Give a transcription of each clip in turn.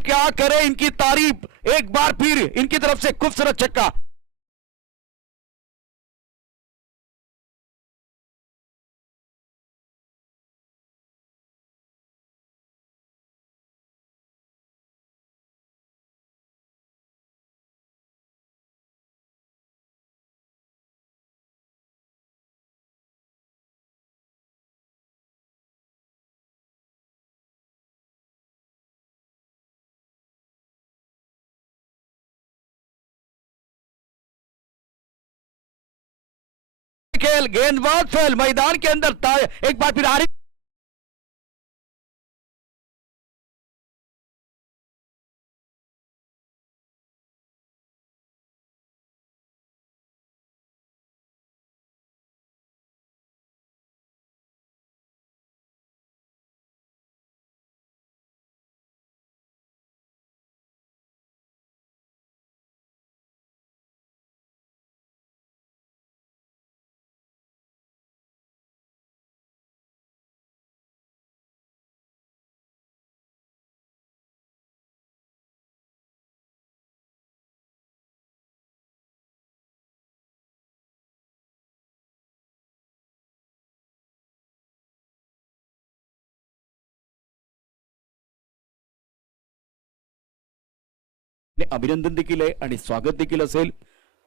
क्या करे इनकी तारीफ, एक बार फिर इनकी तरफ से खूबसूरत छक्का। खेल गेंदबाज फेल मैदान के अंदर एक बार फिर आरिफ अभिनंदन देखील आहे आणि स्वागत देखील असेल।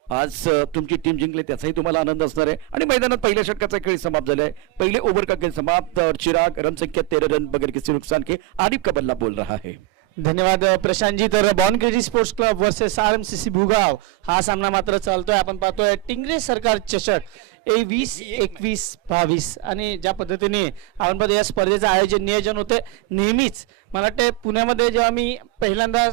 आज तुमची टीम जिंकली त्याचाही तुम्हाला आनंद असणार आहे आणि मैदानात पहिल्या षटकाचा खेळ समाप्त झाला आहे। पहले ओवर का खेल समाप्त और चिराग रन संख्या 13 रन बगैर किसी नुकसान के आरिफ का बल्ला बोल रहा है। धन्यवाद प्रशांत जी। तर born crazy sports club versus RMCC Bhugaon हा सामना मात्र चालतोय। आपण पाहतोय टिंगरे सरकार चषक 20, 21, 22 आणि ज्या पद्धतीने आपण पाहतो या स्पर्धेचं आयोजन नियोजन होते नेहमीच। मला वाटते पुण्यामध्ये जेव्हा मी पहिल्यांदा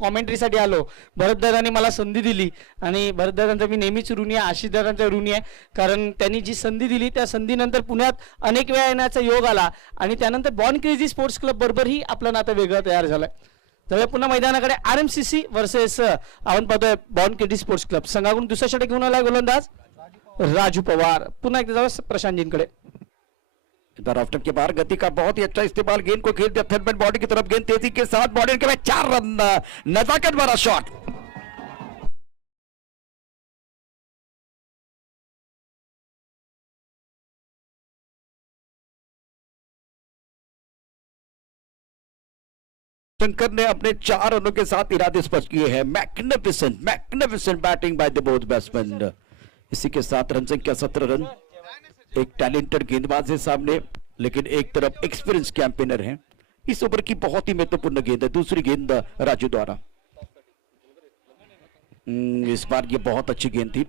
कॉमेंट्रीसाठी आलो भरतदादांनी मला संधी दिली आणि भरतदादांचा मी नेहमीच ऋणी आहे, आशिषदादांचा ऋणी आहे, कारण त्यांनी जी संधी दिली त्या संधीनंतर पुण्यात अनेक वेळा येण्याचा योग आला आणि त्यानंतर बॉर्न क्रेजी स्पोर्ट्स क्लब बरोबरही आपलं नातं वेगळं तयार झालंय। तर पुन्हा मैदानाकडे आरएमसीसी वर्सेस आपण पाहतोय बॉर्न क्रेजी स्पोर्ट्स क्लब। संघाकडून दुसऱ्या षटक घेऊन आलाय गोलंदाज राजू पवार। पुन्हा एकदा जाऊ प्रशांतजींकडे। इधर ऑफ के बाहर गति का बहुत ही अच्छा इस्तेमाल, गेंद को खेल दिया थर्डमैन बॉडी की तरफ, गेंद तेजी के साथ बॉडी के बाद 4 रन, नजाकत भरा शॉट। शंकर ने अपने 4 रनों के साथ इरादे स्पष्ट किए हैं। Magnificent batting by the both batsman. इसी के साथ रन संख्या 17 रन। एक टैलेंटेड गेंदबाज है सामने, लेकिन एक तरफ एक्सपीरियंस कैंपेनर है। इस ओवर की बहुत ही महत्वपूर्ण गेंद है, दूसरी गेंद राजू द्वारा। इस बार ये बहुत अच्छी गेंद थी।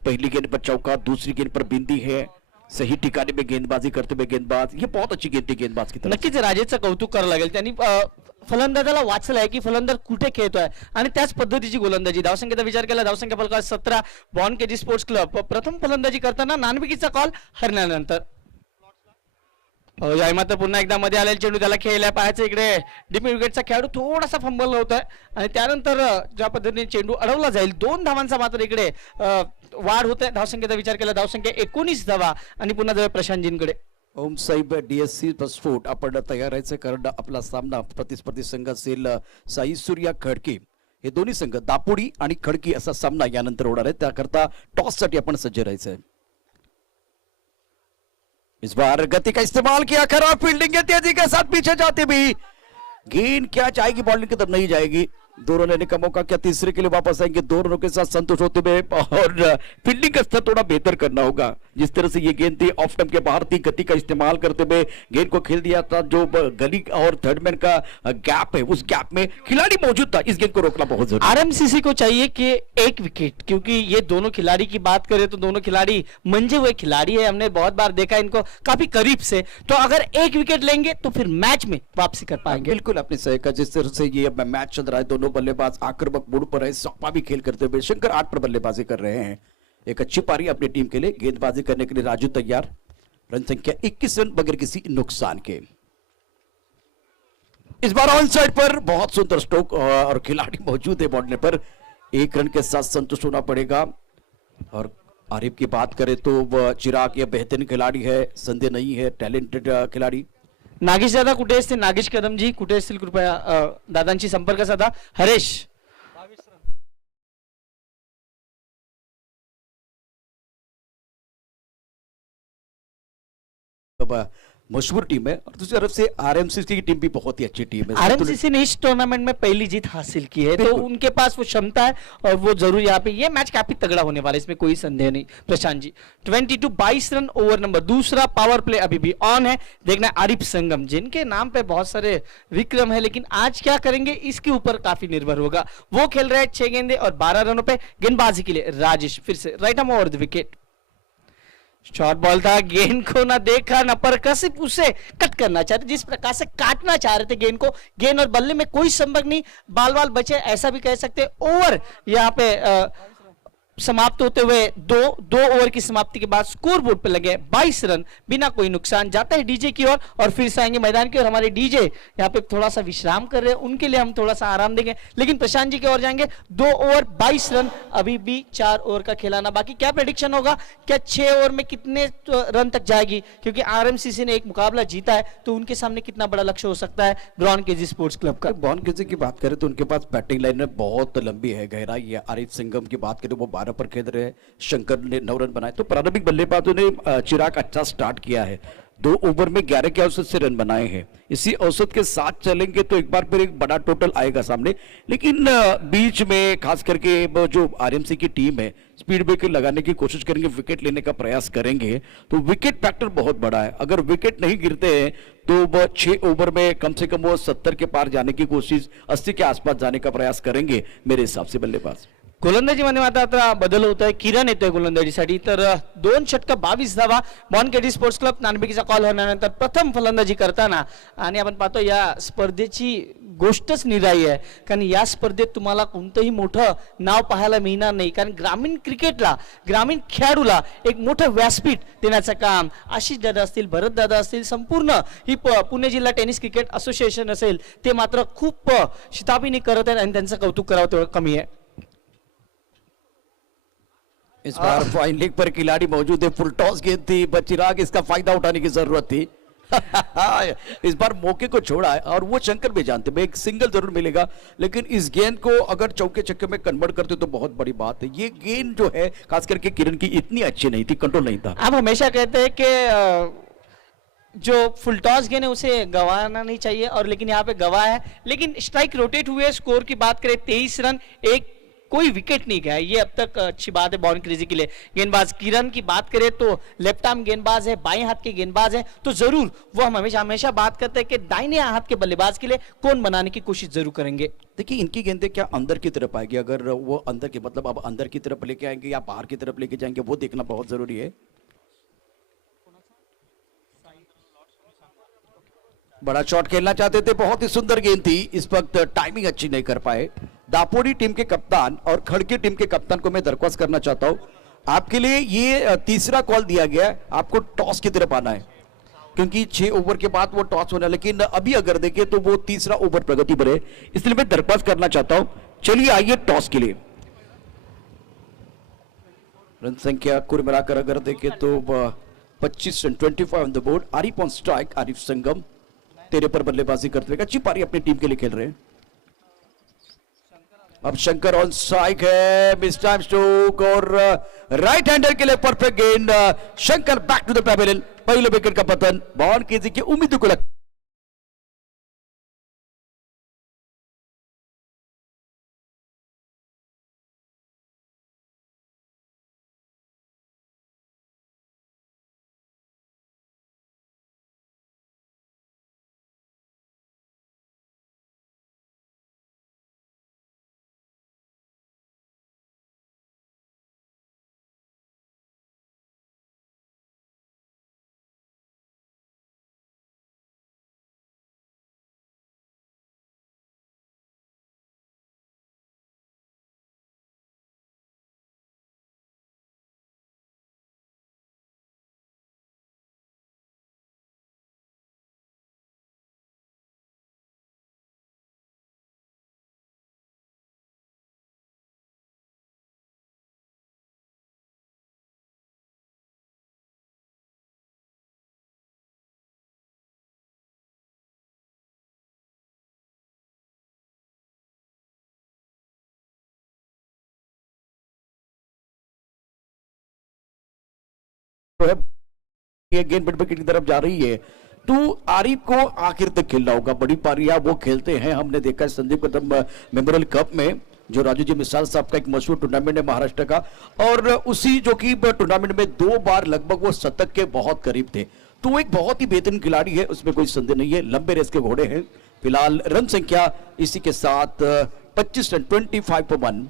पहली गेंद पर चौका, दूसरी गेंद पर बिंदी है, सही ठिकाने में गेंदबाजी करते हुए गेंदबाज, ये बहुत अच्छी गेंद थी गेंदबाज की तरफ। नक्कीच राजेचं कौतुक करावं लागेल, त्यांनी फलंदाजाला वाचलंय की फलंदाज कुठे खेळतोय आणि त्याच पद्धतीची गोलंदाजी। धावसंख्येचा विचार केला, धावसंख्या फलकात 17। बॉर्न क्रेजी स्पोर्ट्स क्लब प्रथम फलंदाजी करताना नाणेफेकीचा कॉल हरल्यानंतर या मात्र पुन्हा एकदा मध्ये आलेला चेंडू त्याला खेळल्या पाहायचं। इकडे डीप विकेटचा खेळाडू थोडासा फंबल होतोय आणि त्यानंतर ज्या पद्धतीने चेंडू अडवला जाईल 2 धावांचा मात्र इकडे वाढ होते। धावसंख्येचा विचार केला, धावसंख्या 19 धावा आणि पुन्हा जाऊया प्रशांतजींकडे। ओम साहेब डीएससी स्फोट आपण तयार राहायचं, कारण आपला सामना प्रतिस्पर्धी संघ असेल साई सूर्या खडकी, हे दोन्ही संघ दापोडी आणि खडकी असा सामना यानंतर होणार आहे। त्याकरता टॉस साठी आपण सज्ज राहायचं है। इस बार गति का इस्तेमाल किया, खराब फील्डिंग है, तेजी के साथ पीछे जाते भी गेंद क्या जाएगी, बॉलिंग की तरफ नहीं जाएगी। 2 रन लेने का मौका, क्या तीसरे के लिए वापस आएंगे? 2 रनों के साथ संतुष्ट होते हुए, और फील्डिंग का स्तर थोड़ा बेहतर करना होगा। जिस तरह से ये गेंद थी ऑफ स्टंप के बाहर थी, गति का इस्तेमाल करते हुए गेंद को खेल दिया था। जो गली और थर्डमैन का गैप है, उस गैप में खिलाड़ी मौजूद था, इस गेंद को रोकना बहुत जरूरी। आरएमसीसी को चाहिए कि 1 विकेट, क्योंकि ये दोनों खिलाड़ी की बात करें तो दोनों खिलाड़ी मंजे हुए खिलाड़ी है, हमने बहुत बार देखा इनको काफी करीब से। तो अगर 1 विकेट लेंगे तो फिर मैच में वापसी कर पाएंगे। बिल्कुल आपने सही कहा। जिस तरह से ये मैच चल रहा है, दोनों बल्लेबाज आक्रामक मूड पर है, सौपा भी खेल करते हुए शंकर 8 पर बल्लेबाजी कर रहे हैं। एक अच्छी पारी अपनी टीम के लिए, गेंदबाजी करने के लिए राजू तैयार। रन संख्या 21 रन बगैर किसी नुकसान के। इस बार ऑन साइड पर बहुत सुंदर स्ट्रोक और खिलाड़ी मौजूद है बॉर्डर पर। 1 रन के साथ संतुष्ट होना पड़ेगा। और आरिफ की बात करें तो चिराग ये बेहतरीन खिलाड़ी है, संदेह नहीं है, टैलेंटेड खिलाड़ी। नागेश दादा कुठे असतील? नागेश कदमजी कुठे असतील? कृपया दादांशी संपर्क साधा. हरेश, अब मशहूर टीम है और दूसरी तरफ से आरएमसीसी की टीम भी बहुत ही अच्छी टीम है। आरएमसीसी ने इस टूर्नामेंट में पहली जीत हासिल की है, तो बिल्कुल। उनके पास वो क्षमता है और वो जरूर यहाँ पे ये मैच काफी तगड़ा होने वाला है, इसमें कोई संदेह नहीं Prashant ji. 22 run over number दूसरा. पावर प्ले अभी भी ऑन है. देखना है आरिफ संगम, जिनके नाम पे बहुत सारे विक्रम है, लेकिन आज क्या करेंगे इसके ऊपर काफी निर्भर होगा. वो खेल रहे हैं 6 गेंदे और 12 रनों पे. गेंदबाजी के लिए राजेश फिर से right arm over the wicket. Short ball था, गेंद को ना देखा ना पर सिर्फ उसे कट करना चाहते, जिस प्रकार से काटना चाह रहे थे गेंद को. गेंद और बल्ले में कोई संपर्क नहीं, बाल बाल बचे ऐसा भी कह सकते. ओवर यहाँ पे समाप्त होते हुए दो ओवर की समाप्ति के बाद स्कोर बोर्ड पे लगे 22 रन बिना कोई नुकसान. जाता है डीजे की ओर और फिर से आएंगे मैदान की ओर. हमारे डीजे यहाँ पे थोड़ा सा विश्राम कर रहे हैं, उनके लिए हम थोड़ा सा आराम देंगे, लेकिन प्रशांत जी की ओर जाएंगे. 2 ओवर 22 रन, अभी भी 4 ओवर का खिलाना बाकी. क्या प्रेडिक्शन होगा, क्या 6 ओवर में कितने रन तक जाएगी? क्योंकि आरएमसीसी ने एक मुकाबला जीता है, तो उनके सामने कितना बड़ा लक्ष्य हो सकता है ब्रॉन केजी स्पोर्ट्स क्लब का? बॉन केजी की बात करें तो उनके पास बैटिंग लाइन में बहुत लंबी है, गहराई है. आरिफ सिंघम की बात करें वो 12 पर खेल रहे हैं. शंकर ने 9 रन बनाए. तो प्रारंभिक बल्लेबाजों ने चिराग अच्छा स्टार्ट किया है. 2 ओवर में 11 के औसत से रन बनाए हैं. इसी औसत के साथ चलेंगे तो एक बार फिर एक बड़ा टोटल आएगा सामने. लेकिन बीच में खास करके वो जो आरएमसी की टीम है स्पीड ब्रेकर लगाने की कोशिश करेंगे, विकेट लेने का प्रयास करेंगे, तो विकेट फैक्टर बहुत बड़ा है. अगर विकेट नहीं गिरते हैं तो वो 6 ओवर में कम से कम वो 70 के पार जाने की कोशिश, 80 के आसपास जाने का प्रयास करेंगे मेरे हिसाब से बल्लेबाज. गोलंदाजीमध्ये मात्र आता बदल होत आहे. किरण येतोय गोलंदाजीसाठी, तर 2 षटक 22 धावा. बॉन केडी स्पोर्ट्स क्लब नाणेफेकीचा कॉल होण्यानंतर प्रथम फलंदाजी करताना. आणि आपण पाहतो या स्पर्धेची गोष्टच निराळी आहे, कारण या स्पर्धेत तुम्हाला कोणतंही मोठं नाव पाहायला मिळणार नाही, कारण ग्रामीण क्रिकेटला, ग्रामीण खेळाडूला एक मोठं व्यासपीठ देण्याचं काम आशिष दादा असतील, भरत दादा असतील, संपूर्ण ही पुणे जिल्हा टेनिस क्रिकेट असोसिएशन असेल, ते मात्र खूप शिताबीने करत आहेत आणि त्यांचं कौतुक करावं तेवढं कमी आहे. इस बार फाइन लेग पर खिलाड़ी मौजूद है. फुल टॉस गेंद थी, बट चिराग इसका फायदा उठाने की जरूरत थी. इस बार मौके को छोड़ा है और वो शंकर भी जानते हैं एक सिंगल जरूर मिलेगा, लेकिन इस गेंद को अगर चौके छक्के में कन्वर्ट करते तो बहुत बड़ी बात है. ये गेंद जो है खास करके किरण की इतनी अच्छी नहीं थी, कंट्रोल नहीं था. आप हमेशा कहते हैं कि जो फुल टॉस गेंद है उसे गंवाना नहीं चाहिए, और लेकिन यहाँ पे गवा है. लेकिन स्ट्राइक रोटेट हुए. स्कोर की बात करें 23 रन, एक कोई विकेट नहीं गया, ये अब तक अच्छी बात है बॉन क्रेजी के लिए. गेंदबाज किरण की बात करें तो लेफ्ट आर्म गेंदबाज है, बाएं हाथ के गेंदबाज है, तो जरूर वो हम हमेशा हमेशा बात करते हैं कि दाहिने हाथ के बल्लेबाज के लिए कौन बनाने की कोशिश जरूर करेंगे. देखिए इनकी गेंदें क्या अंदर की तरफ आएगी, अगर वो अंदर की मतलब अब अंदर की तरफ लेके आएंगे या बाहर की तरफ लेके जाएंगे वो देखना बहुत जरूरी है. बड़ा शॉट खेलना चाहते थे, बहुत ही सुंदर गेंद थी. इस वक्त टाइमिंग अच्छी नहीं कर पाए. दापोडी टीम के कप्तान और खड़के टीम के कप्तान को मैं दरख्वास्त करना चाहता हूं, आपके लिए ये तीसरा कॉल दिया गया है, आपको टॉस की तरफ आना है, क्योंकि 6 ओवर के बाद वो टॉस होना है. लेकिन अभी अगर देखें तो वो तीसरा ओवर प्रगति पर है, इसलिए मैं दरख्वास्त करना चाहता हूं. चलिए आइए टॉस के लिए. रन संख्या कुल मिलाकर अगर देखें तो 25 run, 25 on the board. Arif on strike, Arif Sangam तेरे पर बल्लेबाजी करते हुए अच्छी पारी अपनी टीम के लिए खेल रहे हैं. अब शंकर ऑन स्ट्राइक है, मिस टाइम स्ट्रोक और राइट हैंडर के लिए परफेक्ट गेंद. Shankar back to the pavilion. पहले विकेट का पतन बॉन केजी की उम्मीदों को लगता है ये गेंद मिड विकेट की तरफ जा रही है, तो आरिफ को आखिर तक खेलना होगा। बड़ी पारियां वो खेलते हैं, हमने देखा है संदीप कदम मेमोरियल कप में, जो राजू जी मिसाल साहब का एक मशहूर टूर्नामेंट है महाराष्ट्र का, और उसी जो कि टूर्नामेंट में 2 बार लगभग वो शतक के बहुत करीब थे। तो एक बहुत ही बेहतरीन खिलाड़ी है, उसमें कोई संदेह नहीं है। लंबे रेस के घोड़े हैं। फिलहाल रन संख्या इसी के साथ 25 रन 25 पर 1।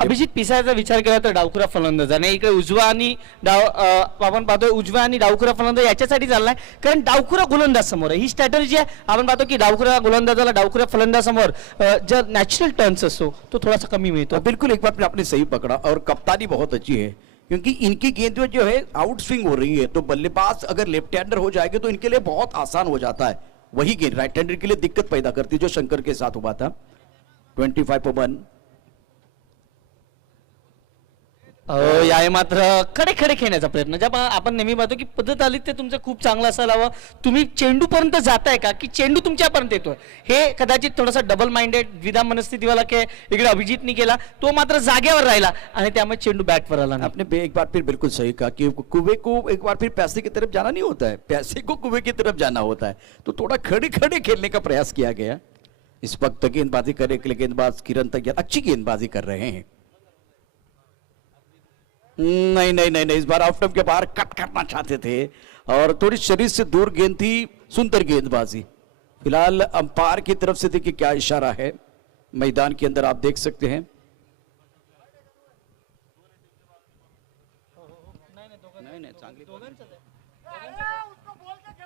अभिजित पिसाळचा विचार केला तर डावखुरा फलंदाज आणि इकडे उजवा आणि आपण पाहतोय उजवा आणि डावखुरा फलंदाज याच्यासाठी चाललाय, कारण डावखुरा गोलंदाज समोर आहे। ही स्ट्रॅटेजी आहे। आपण पाहतो की डावखुरा गोलंदाजाला डावखुरा फलंदाज समोर जर नॅचरल टर्न्स असतो तो थोडासा कमी मिळतो। बिल्कुल, एक बार आपने सही पकड़ा, और कप्तानी बहुत अच्छी है, क्योंकि इनकी गेंद जो है आउट स्विंग हो रही है, तो बल्लेबाज अगर लेफ्ट हैंडर हो जाएंगे तो इनके लिए बहुत आसान हो जाता है। वही गेंद राइट हैंडर के लिए दिक्कत पैदा करती है, जो शंकर के साथ हुआ था। 25 पर 1। याय मात्र खडे खडे खेळण्याचा प्रयत्न, जेव्हा आपण नेहमी पाहतो की पद्धत आली ते तुमचं खूप चांगलं असायला हवं। तुम्ही चेंडू पर्यंत जाताय का की चेंडू तुमच्यापर्यंत येतोय, हे कदाचित थोडासा डबल माइंडेड द्विधा मनस्थितीवाला के इकडे अभिजितनी केला, तो मात्र जागेवर राहिला आणि त्यामुळे चेंडू बॅटवर आला नाही। आपने एक बार फिर बिल्कुल सही कहा कि कुएं को एक बार फिर पैसे की तरफ जाना नहीं होता है, पैसे को कुएं की तरफ जाना होता है। तो थोड़ा खड़े खड़े खेलने का प्रयास किया गया। इस वक्त गेंदबाजी करने के लिए गेंदबाज किरण तैयार, अच्छी गेंदबाजी कर रहे हैं। नहीं नहीं नहीं नहीं, इस बार ऑफ के बाहर कट करना चाहते थे, और थोड़ी शरीर से दूर गेंद थी। सुंदर गेंदबाजी। फिलहाल अंपायर की तरफ से देखिए क्या इशारा है, मैदान के अंदर आप देख सकते हैं।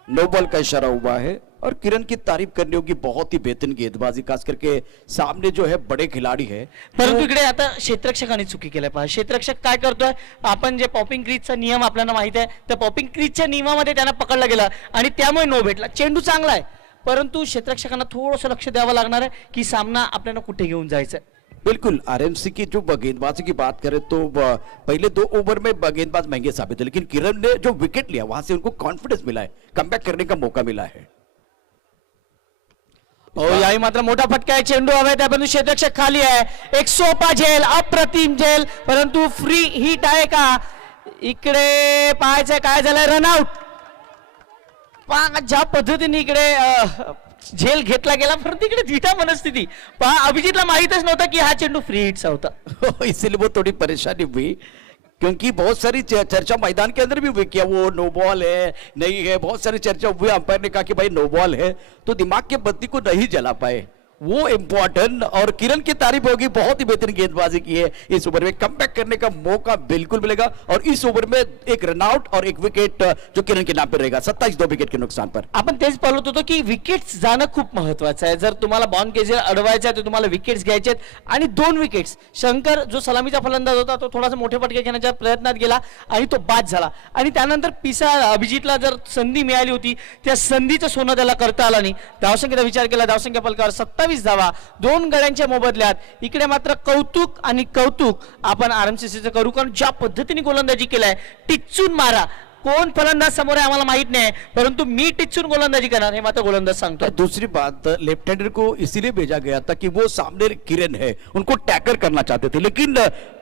नो बॉल का इशारा हुआ है, और किरण की तारीफ करनी होगी, बहुत ही बेहतरीन गेंदबाजी, खास करके सामने जो है बड़े खिलाड़ी है। परंतु इकडे आता क्षेत्ररक्षकाने चुकी केल्या पहा। क्षेत्ररक्षक काय करतोय, आपण जे पॉपिंग क्रीजचा नियम आपल्याला माहित आहे, त्या पॉपिंग क्रीजच्या नियमामध्ये त्यांना पकडला गेला आणि त्यामुळे नो भेटला। चेंडू चांगला आहे, परंतु क्षेत्ररक्षकांना थोडंसं लक्ष द्यावं लागणार आहे की सामना आपल्याला कुठे घेऊन जायचं आहे। बिल्कुल, आरएमसी की जो गेंदबाजी की बात करें तो पहले 2 ओवर में गेंदबाज महंगे साबित हुए, लेकिन किरण ने जो विकेट लिया वहां से उनको कॉन्फिडेंस मिला है, कमबॅक करने का मौका मिला है। याही मात्र मोठा फटका आहे, चेंडू हवा आहे, त्यापर्यंत क्षेत्ररक्षक खाली आहे। एक सोपा झेल, अप्रतिम झेल, परंतु फ्री हिट आहे का, इकडे पाहायचं काय झालंय, रनआउट। पहा ज्या पद्धतीने इकडे झेल घेतला गेला, परंतु इकडे द्विधा मनस्थिती पहा। अभिजितला माहितच नव्हतं की हा चेंडू फ्री हिटचा होता। इसलिए वो थोड़ी परेशानी हुई, क्योंकि बहुत सारी चर्चा मैदान के अंदर भी हुई कि वो नो बॉल है नहीं है, बहुत सारी चर्चा हुई। अंपायर ने कहा कि भाई नो बॉल है, तो दिमाग के बत्ती को नहीं जला पाए, वो इंपॉर्टेंट। और किरण की तारीफ होगी, बहुत ही बेहतरीन गेंदबाजी की है। इस ओवर में कमबैक करने का मौका बिल्कुल मिलेगा, और इस ओवर में एक रनआउट और एक विकेट जो किरण के नाम पर रहेगा, 27 2 विकेट के नुकसान पर। आपण तेच पाहत होतो की विकेट्स जाणं खूप महत्वाचं आहे। जर तुम्हाला बॉन्ड केजर अडवायचं आहे तर तुम्हाला विकेट्स घ्यायचे आहेत, आणि 2 विकेट्स। शंकर जो सलामीचा फलंदाज होता तो थोडासा मोठे फटके घेण्याच्या प्रयत्नात गेला आणि तो बाद झाला, आणि त्यानंतर अभिजितला जर संधी मिळाली होती त्या संधीचं सोनं त्याला करता आलं नाही। धावसंख्येचा विचार केला, धावसंख्या फलकावर 27 धावा 2 गड्यांच्या मोबदल्यात। इकडे मात्र कौतुक आणि कौतुक आपण आरएमसीसीचं करू, कारण ज्या पद्धतीने गोलंदाजी केलाय, टिच्चून मारा। कोण फलंदाज समोर आहे आम्हाला माहित नाही, परंतु मी टिच्चून गोलंदाजी करणार हे मात्र गोलंदाज सांगतो। दूसरी बात, लेफ्ट हैंडर को इसीलिए भेजा गया था कि वो सामने किरण है, उनको टैकल करना चाहते थे, लेकिन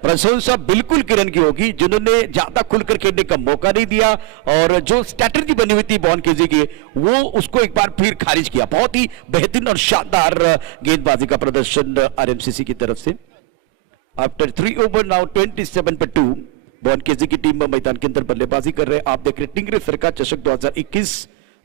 प्रशंसा बिल्कुल किरण की होगी, जिन्होंने ज्यादा खुलकर खेलने का मौका नहीं दिया, और जो स्ट्रैटेजी बनी हुई थी बॉन केजी की, वो उसको एक बार फिर खारिज किया। बहुत ही बेहतरीन और शानदार गेंदबाजी का प्रदर्शन आरएमसीसी की तरफ से। आफ्टर 3 ओवर नाउ 27 पर 2, बॉन केजी की टीम मैदान के अंदर बल्लेबाजी कर रहे हैं। आप देख रहे हैं टिंगरे सरकार चषक 2021,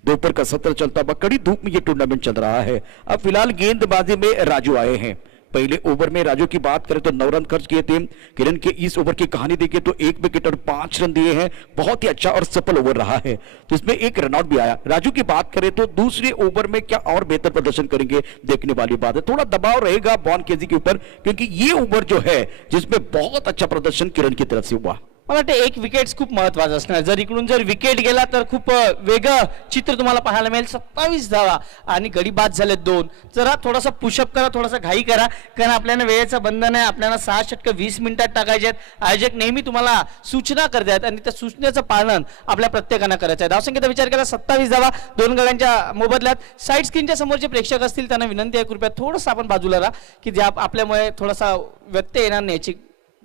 दोपहर का सत्र चलता हुआ, कड़ी धूप में ये टूर्नामेंट चल रहा है। अब फिलहाल गेंदबाजी में राजू आए हैं। पहले ओवर में राजू की बात करें तो 9 रन खर्च किए थे। किरण के इस ओवर की कहानी देखिए तो 1 विकेट और 5 रन दिए हैं। बहुत ही अच्छा और सफल ओवर रहा है, तो इसमें एक रनआउट भी आया। राजू की बात करें तो दूसरे ओवर में क्या और बेहतर प्रदर्शन करेंगे, देखने वाली बात है। थोड़ा दबाव रहेगा बॉन केजी के ऊपर, क्योंकि ये ओवर जो है जिसमें बहुत अच्छा प्रदर्शन किरण की तरफ से हुआ। मला वाटतं एक विकेट खूप महत्वाचं असणार। जर इकडून जर विकेट गेला तर खूप वेगळं चित्र तुम्हाला पाहायला मिळेल। 27 धावा आणि गडी बाद झाले 2। जरा थोडासा पुशअप करा, थोडासा घाई करा, कारण आपल्याला वेळेचं बंधन आहे। आपल्याला 6 षटक 20 मिनिटात टाकायचे आहेत। आयोजक नेहमी तुम्हाला सूचना करतात आणि त्या सूचनेचं पालन आपल्या प्रत्येकानं करायचं आहे। धावसंख्येचा विचार केला 27 धावा 2 गड्यांच्या मोबदल्यात। साईड स्क्रीनच्या समोर जे प्रेक्षक असतील त्यांना विनंती आहे, कृपया थोडंसं आपण बाजूला राहा, की जे आपल्यामुळे थोडासा व्यत्यय येणार नाही याची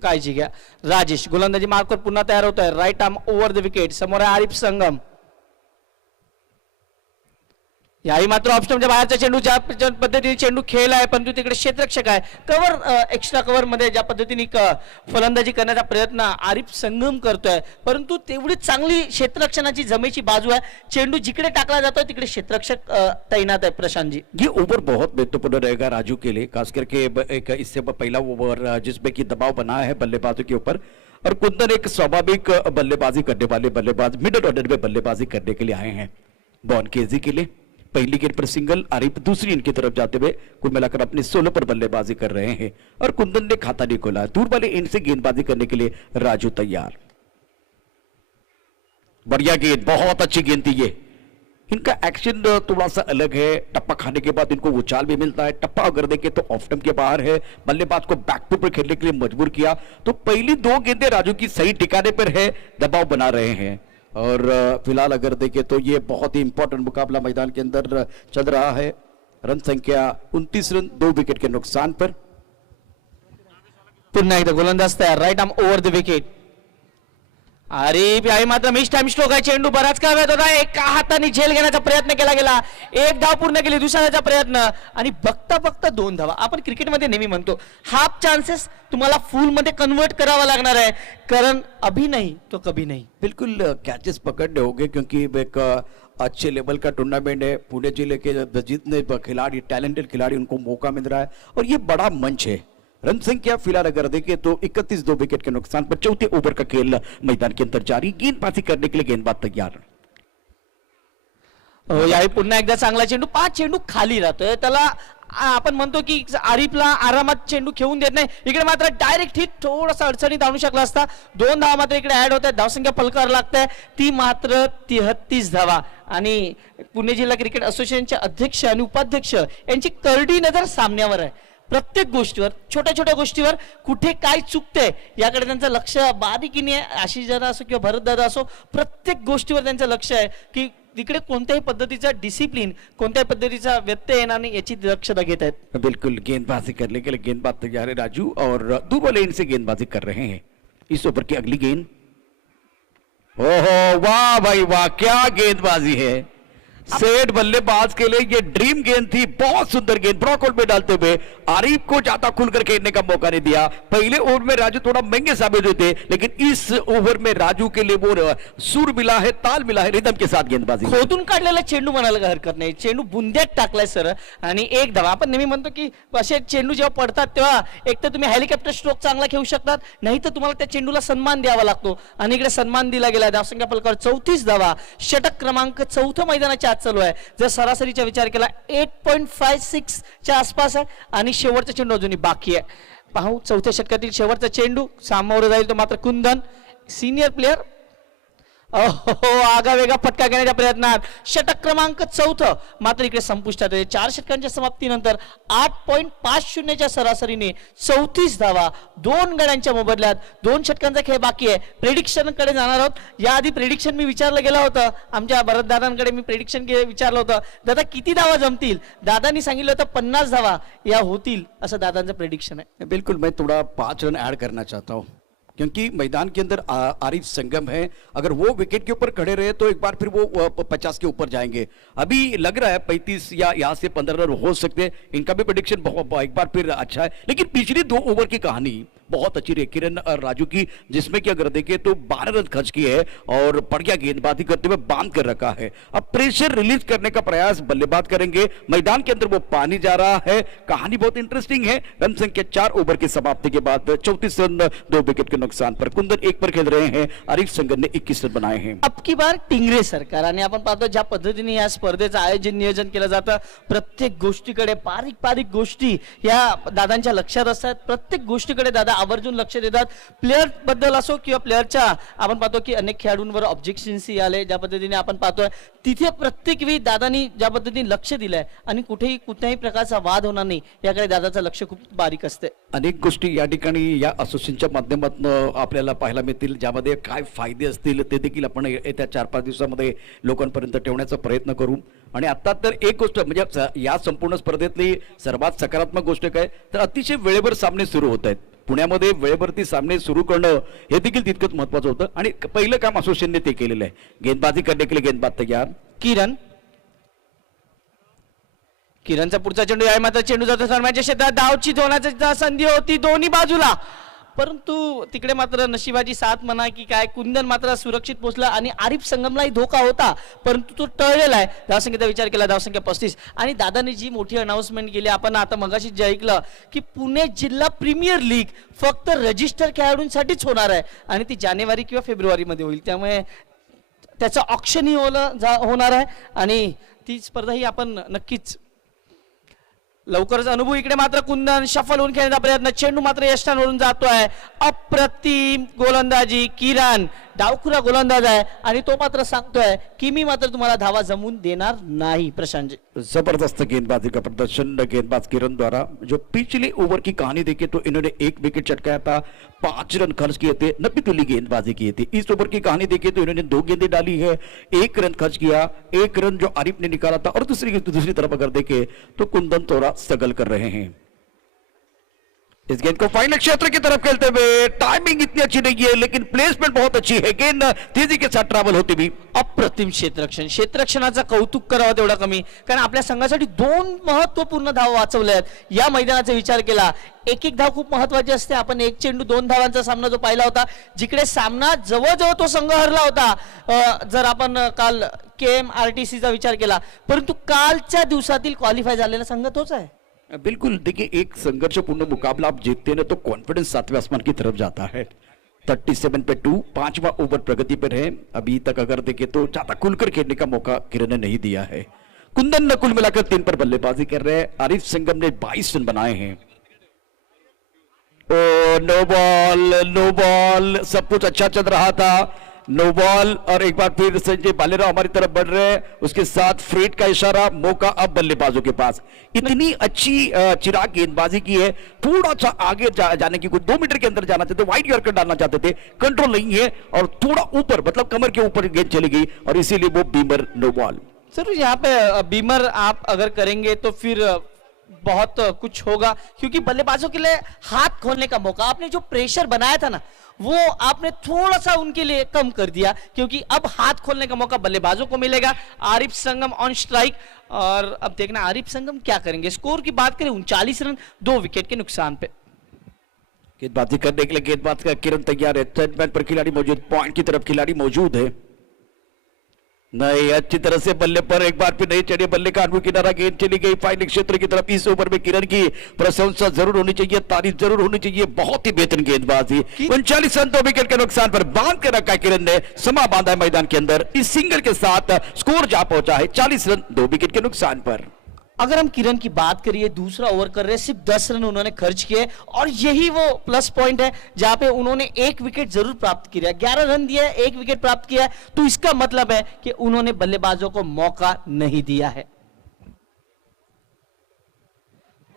काळजी घ्या. राजेश गोलंदाजी मार्कवर पुन्हा तयार होत आहे. Right arm over the wicket. समोर आहे आरिफ संगम. याही मात्र ऑप्शनच्या बाहेरचा चेंडू ज्या पद्धतीने चेंडू खेळला आहे, परंतु तिकडे क्षेत्ररक्षक आहे. कव्हर एक्स्ट्रा कव्हर मध्ये ज्या पद्धतीने फलंदाजी करण्याचा प्रयत्न आरिफ संगम करतोय, परंतु तेवढी चांगली क्षेत्ररक्षणाची जमेची बाजू आहे. चेंडू जिकडे टाकला जातोय तिकडे क्षेत्ररक्षक तैनात आहे. प्रशांतजी, ये ओवर बहुत महत्वपूर्ण रहेगा राजू के लिए, खास करके एक इससे पहला ओवर जिसमें कि दबाव बना है बल्लेबाजों के ऊपर, और कुंदन एक स्वाभाविक बल्लेबाजी करने वाले बल्लेबाज मिडिल ऑर्डर में बल्लेबाजी करने के लिए आए हैं. बॉनकेजी के लिए पहली गेंद पर सिंगल, आरिफ दूसरी इनकी तरफ जाते हुए कुल मिलाकर अपने 16 पर बल्लेबाजी कर रहे हैं, और कुंदन ने खाता नहीं खोला. दूर वाले एंड से गेंदबाजी करने के लिए राजू तैयार. बढ़िया गेंद, बहुत अच्छी गेंद थी ये. इनका एक्शन थोड़ा सा अलग है. टप्पा खाने के बाद इनको उछाल भी मिलता है. टप्पा अगर देखें तो ऑफ स्टंप के बाहर है. बल्लेबाज को बैक फुट पर खेलने के लिए मजबूर किया. तो पहली दो गेंदें राजू की सही ठिकाने पर है, दबाव बना रहे हैं. और फिलहाल अगर देखें तो ये बहुत ही इंपॉर्टेंट मुकाबला मैदान के अंदर चल रहा है. रन संख्या 29 रन, 2 विकेट के नुकसान पर. पुन्हा एकदा गोलंदाज तयार. Right arm over the wicket. Arif याही मात्र मिस टाइम स्ट्रोक आहे. चेंडू बराच काळ वेळ होता. एका हाताने झेल घेण्याचा प्रयत्न केला गेला. एक धाव पूर्ण केली, दुसऱ्याचा प्रयत्न, आणि बघता बघता 2 धावा. आपण क्रिकेटमध्ये नेहमी म्हणतो हाफ चान्सेस तुम्हाला फुल मध्ये कन्वर्ट करावा लागणार आहे, कारण अभी नहीं तो कभी नहीं. बिल्कुल कैचेस पकड़ने होंगे, क्योंकि एक अच्छे लेवल का टूर्नामेंट है. पुणे जिले के जितने खिलाड़ी, टैलेंटेड खिलाड़ी, उनको मौका मिल रहा है, और ये बड़ा मंच है. रन संख्या फिलहाल अगर देखें तो 31, 2 विकेट के नुकसान पर. चौथे ओवर का खेल मैदान के अंदर जारी. गेंदबाजी करने के लिए गेंदबाज तैयार. याही पुन्हा एकदा चांगला चेंडू. 5 चेंडू खाली राहतोय. त्याला आपण म्हणतो की आरिफला आरामात चेंडू खेळून देत नाही. इकडे मात्र डायरेक्ट हिट थोडासा अडचणीत आणू शकला असता. 2 धावा मात्र इकडे ऍड होत आहेत. धावसंख्या पलकार लागते ती मात्र 33 धावा. आणि पुणे जिल्हा क्रिकेट असोसिएशनचे अध्यक्ष आणि उपाध्यक्ष यांची करडी नजर सामन्यावर आहे. प्रत्येक गोष्टीवर, छोट्या छोट्या गोष्टीवर कुठे काय चुकते याकडे त्यांचं लक्ष बारीकीने, आशिष दादा असो किंवा भरत दादा असो, प्रत्येक गोष्टीवर त्यांचं लक्ष आहे की तिकडे कोणत्याही पद्धतीचा डिसिप्लिन, कोणत्याही पद्धतीचा व्यत्यय येणार नाही याची दक्षता घेत आहेत. बिल्कुल गेंदबाजी करने के लिए गेंदबाज तैयार है राजू, और दूर वाले एंड से गेंदबाजी कर रहे हैं. इस ओवर की अगली गेंद. ओहो वाह भाई वाह, क्या गेंदबाजी है. सेठ बल्लेबाज के लिए ये ड्रीम गेंद थी. बहुत सुंदर गेंद ब्रॉकआउट में डालते हुए आरिफ को ज्यादा खुलकर खेलने का मौका नहीं दिया. पहले ओवर में राजू थोड़ा महंगे साबित हुए थे, लेकिन इस ओवर में राजू के लिए वो सुर मिला है, ताल मिला है, रिदम के साथ गेंदबाजी. खोदून काढलेला चेंडू म्हणायला काही हरकत नाही. चेंडू बुंद्यात टाकलाय सर, आणि 1 धावा. आपण नेहमी म्हणतो की असे चेंडू जेव्हा पडतात तेव्हा एक तर तुम्ही हेलिकॉप्टर स्ट्रोक चांगला खेळू शकतात, नाही तर तुम्हाला त्या चेंडूला सन्मान द्यावा लागतो, आणि इकडे सन्मान दिला गेला. धावसंख्या पलकावर 34 धावा. षटक क्रमांक 4 मैदानाच्या आत चालू आहे. जर सरासरीचा विचार केला 8.56 च्या आसपास आहे, आणि शेवटचा चेंडू अजूनही बाकी आहे. पाहू 4थ्या षटकातील शेवटचा चेंडू. सामोरं जाईल तो मात्र कुंदन, सिनियर प्लेयर. आगावेगा फटका घेण्याच्या प्रयत्नात षटक क्रमांक 4 मात्र इकडे संपुष्टात आहे. 4 षटकांच्या समाप्तीनंतर 8.50 च्या सरासरीने 34 धावा. 2 गड्यांच्या मोबदल्यात 2 षटकांचा खेळ बाकी आहे. प्रेडिक्शन कडे जाणार आहोत. याआधी प्रेडिक्शन मी विचारलं गेलं होतं आमच्या भरत दादांकडे. मी प्रेडिक्शन विचारलं होतं, दादा किती धावा जमतील. दादांनी सांगितलं होतं 50 धावा या होतील, असं दादांचं प्रेडिक्शन आहे. बिल्कुल, मैं थोड़ा 5 रन ऐड करना चाहता हूँ, क्योंकि मैदान के अंदर आरिफ संगम है. अगर वो विकेट के ऊपर खड़े रहे तो एक बार फिर वो 50 के ऊपर जाएंगे. अभी लग रहा है 35 या यहाँ से 15 रन हो सकते हैं. इनका भी प्रेडिक्शन एक बार फिर अच्छा है. लेकिन पिछली 2 ओवर की कहानी बहुत अच्छी रही किरण राजू की, जिसमें कि अगर देखें तो 12 रन खर्च किए हैं और बढ़िया गेंदबाजी करते हुए बांध कर रखा है. अब प्रेशर रिलीज करने का प्रयास बल्लेबाज करेंगे. मैदान के अंदर वो पानी जा रहा है. कहानी बहुत इंटरेस्टिंग है. रन संख्या 4 ओवर की समाप्ति के बाद 34 रन, 2 विकेट के नुकसान पर. कुंदन 1 पर खेल रहे हैं. आरिफ संगम ने 21 रन बनाए हैं. अब की बार टिंगरे सरकार, आणि आपण पाहतो ज्या पद्धतीने या स्पर्धेचं आयोजन नियोजन केलं जातं, प्रत्येक गोष्टीकडे बारीक बारीक गोष्टी या दादांच्या लक्षात असतात. प्रत्येक गोष्टीकडे दादा आवर्जून लक्ष देतात. प्लेयर बद्दल असो किंवा प्लेयरच्या, आपण पाहतो की अनेक खेळाडूंवर ऑब्जेक्शन्स आले. ज्या पद्धतीने आपण पाहतोय तिथे प्रत्येक वेळी दादांनी ज्या पद्धतीने लक्ष दिलंय, आणि कुठेही प्रकारचा वाद होणार नाही याकडे दादाचं लक्ष खूप बारीक असते. अनेक गोष्टी या ठिकाणी या असोसिएशनच्या माध्यमातून आपल्याला पाहायला मिळतील, ज्यामध्ये काय फायदे असतील ते देखील आपण येत्या 4-5 दिवसामध्ये लोकांपर्यंत ठेवण्याचा प्रयत्न करू. आणि आता तर एक गोष्ट म्हणजे या संपूर्ण स्पर्धेतली सर्वात सकारात्मक गोष्ट काय तर अतिशय वेळेवर सामने सुरू होत आहेत. पुण्यामध्ये वेळेवरती सामने सुरू करणं हे देखील तितकंच महत्वाचं होतं आणि पहिलं काम असोसिएशनने ते केलेलं आहे. गेंदबाजी करने के लिए गेंदबाज तयार. किरणचा पुढचा चेंडू आहे, मात्र चेंडू जातो सरमाच्या क्षेत्रात, धावची धोरणाची संधी होती दोन्ही बाजूला, परंतु तिकडे मात्र नशिबाची साथ म्हणा की काय, कुंदन मात्र सुरक्षित पोहोचला आणि आरिफ संगमलाही धोका होता परंतु तो टळलेला आहे. धावसंख्येचा विचार केला, धावसंख्या 35. आणि दादाने जी मोठी अनाउन्समेंट केली, आपण आता मगाशी जे ऐकलं की पुणे जिल्हा प्रीमियर लीग फक्त रजिस्टर खेळाडूंसाठीच होणार आहे आणि ती जानेवारी किंवा फेब्रुवारीमध्ये होईल, त्यामुळे त्याचं ऑक्शनही होणार आहे आणि ती स्पर्धाही आपण नक्कीच लवकरच अनुभव. इकडे मात्र कुंदन शफल होऊन खेळण्याचा प्रयत्न, चेंडू मात्र यष्टांवरून जातोय. अप्रतिम गोलंदाजी, किरण डावखुरा गोलंदाज आहे आणि तो मात्र सांगतोय की मी मात्र तुम्हाला धावा जमून देणार नाही. प्रशांत, जबरदस्त गेंदबाजी का प्रदर्शन गेंदबाज किरण द्वारा. जो पिछले ओवर की कहानी देखे तो इन्होंने 1 विकेट चटकाया था, 5 रन खर्च किए थे, 90 तुली गेंदबाजी की थी. इस ओवर की कहानी देखे तो इन्होंने 2 गेंदें डाली है, 1 रन खर्च किया, 1 रन जो आरिफ ने निकाला था. और दूसरी तरफ अगर देखे तो कुंदन थोड़ा स्ट्रगल कर रहे हैं. इस गेंद को फाइनल क्षेत्र की तरफ खेलते हुए, टाइमिंग इतनी अच्छी नहीं है लेकिन प्लेसमेंट बहुत अच्छी है. गेंद तेजी के साथ ट्रॅव्हल होती भी. अप्रतिम क्षेत्ररक्षणाचं कौतुक करावं तेवढं कमी, कारण आपल्या संघासाठी 2 महत्वपूर्ण धावा वाचवल्या आहेत. या मैदानाचा विचार केला, एक धाव खूप महत्वाची असते. आपण 1 चेंडू 2 धावांचा सामना जो पाहिला होता, जिकडे सामना जवळजवळ तो संघ हरला होता जर आपण काल KMRTCचा विचार केला, परंतु कालच्या दिवसातील क्वालिफाय झालेला संघ तोच आहे. बिल्कुल, देखिए एक संघर्षपूर्ण मुकाबला आप जीतते हैं ना तो कॉन्फिडेंस 7वें आसमान की तरफ जाता है. 37 पे 2, 5वां ओवर प्रगति पर है. अभी तक अगर देखें तो ज्यादा खुलकर खेलने का मौका किरण ने नहीं दिया है. कुंदन न कुल मिलाकर 3 पर बल्लेबाजी कर रहे हैं. आरिफ संगम ने 22 रन बनाए हैं. नो बॉल, सब कुछ अच्छा चल रहा था. नो बॉल और एक बार फिर संजय बालेराव हमारी तरफ बढ़ रहे हैं. उसके साथ फ्रेड का इशारा, मौका अब बल्लेबाजों के पास. इतनी अच्छी चिराग गेंदबाजी की है. थोड़ा सा आगे जाने की, कुछ 2 मीटर के अंदर जाना चाहते, वाइड यॉर्कर डालना चाहते थे, कंट्रोल नहीं है और थोड़ा ऊपर मतलब कमर के ऊपर गेंद चली गई और इसीलिए वो बीमर नो बॉल. सर यहाँ पे बीमर आप अगर करेंगे तो फिर बहुत कुछ होगा, क्योंकि बल्लेबाजों के लिए हाथ खोलने का मौका, आपने जो प्रेशर बनाया था ना वो आपने थोड़ा सा उनके लिए कम कर दिया, क्योंकि अब हाथ खोलने का मौका बल्लेबाजों को मिलेगा. आरिफ संगम ऑन स्ट्राइक और अब देखना आरिफ संगम क्या करेंगे. स्कोर की बात करें 39 रन 2 विकेट के नुकसान पे. गेंदबाजी करने के लिए गेंदबाज का किरण तैयार है. सेटमैन पर खिलाड़ी मौजूद, पॉइंट की तरफ खिलाड़ी मौजूद है. नहीं, अच्छी तरह से बल्ले पर एक बार फिर नहीं चढ़े, बल्ले का अनुभव किनारा, गेंद चली गई फाइनल क्षेत्र की तरफ. इस ओवर में किरण की प्रशंसा जरूर होनी चाहिए, तारीफ जरूर होनी चाहिए. बहुत ही बेहतरीन गेंदबाजी. 39 रन 2 विकेट के नुकसान पर बांध के रखा किरण ने, समा बांधा है मैदान के अंदर. इस सिंगल के साथ स्कोर जा पहुंचा है 40 रन 2 विकेट के नुकसान पर. अगर हम किरण की बात करिए, दूसरा ओवर कर रहे हैं, सिर्फ 10 रन उन्होंने खर्च किए और यही वो प्लस पॉइंट है जहां पे उन्होंने 1 विकेट जरूर प्राप्त किया. 11 रन दिया है, 1 विकेट प्राप्त किया है, तो इसका मतलब है कि उन्होंने बल्लेबाजों को मौका नहीं दिया है.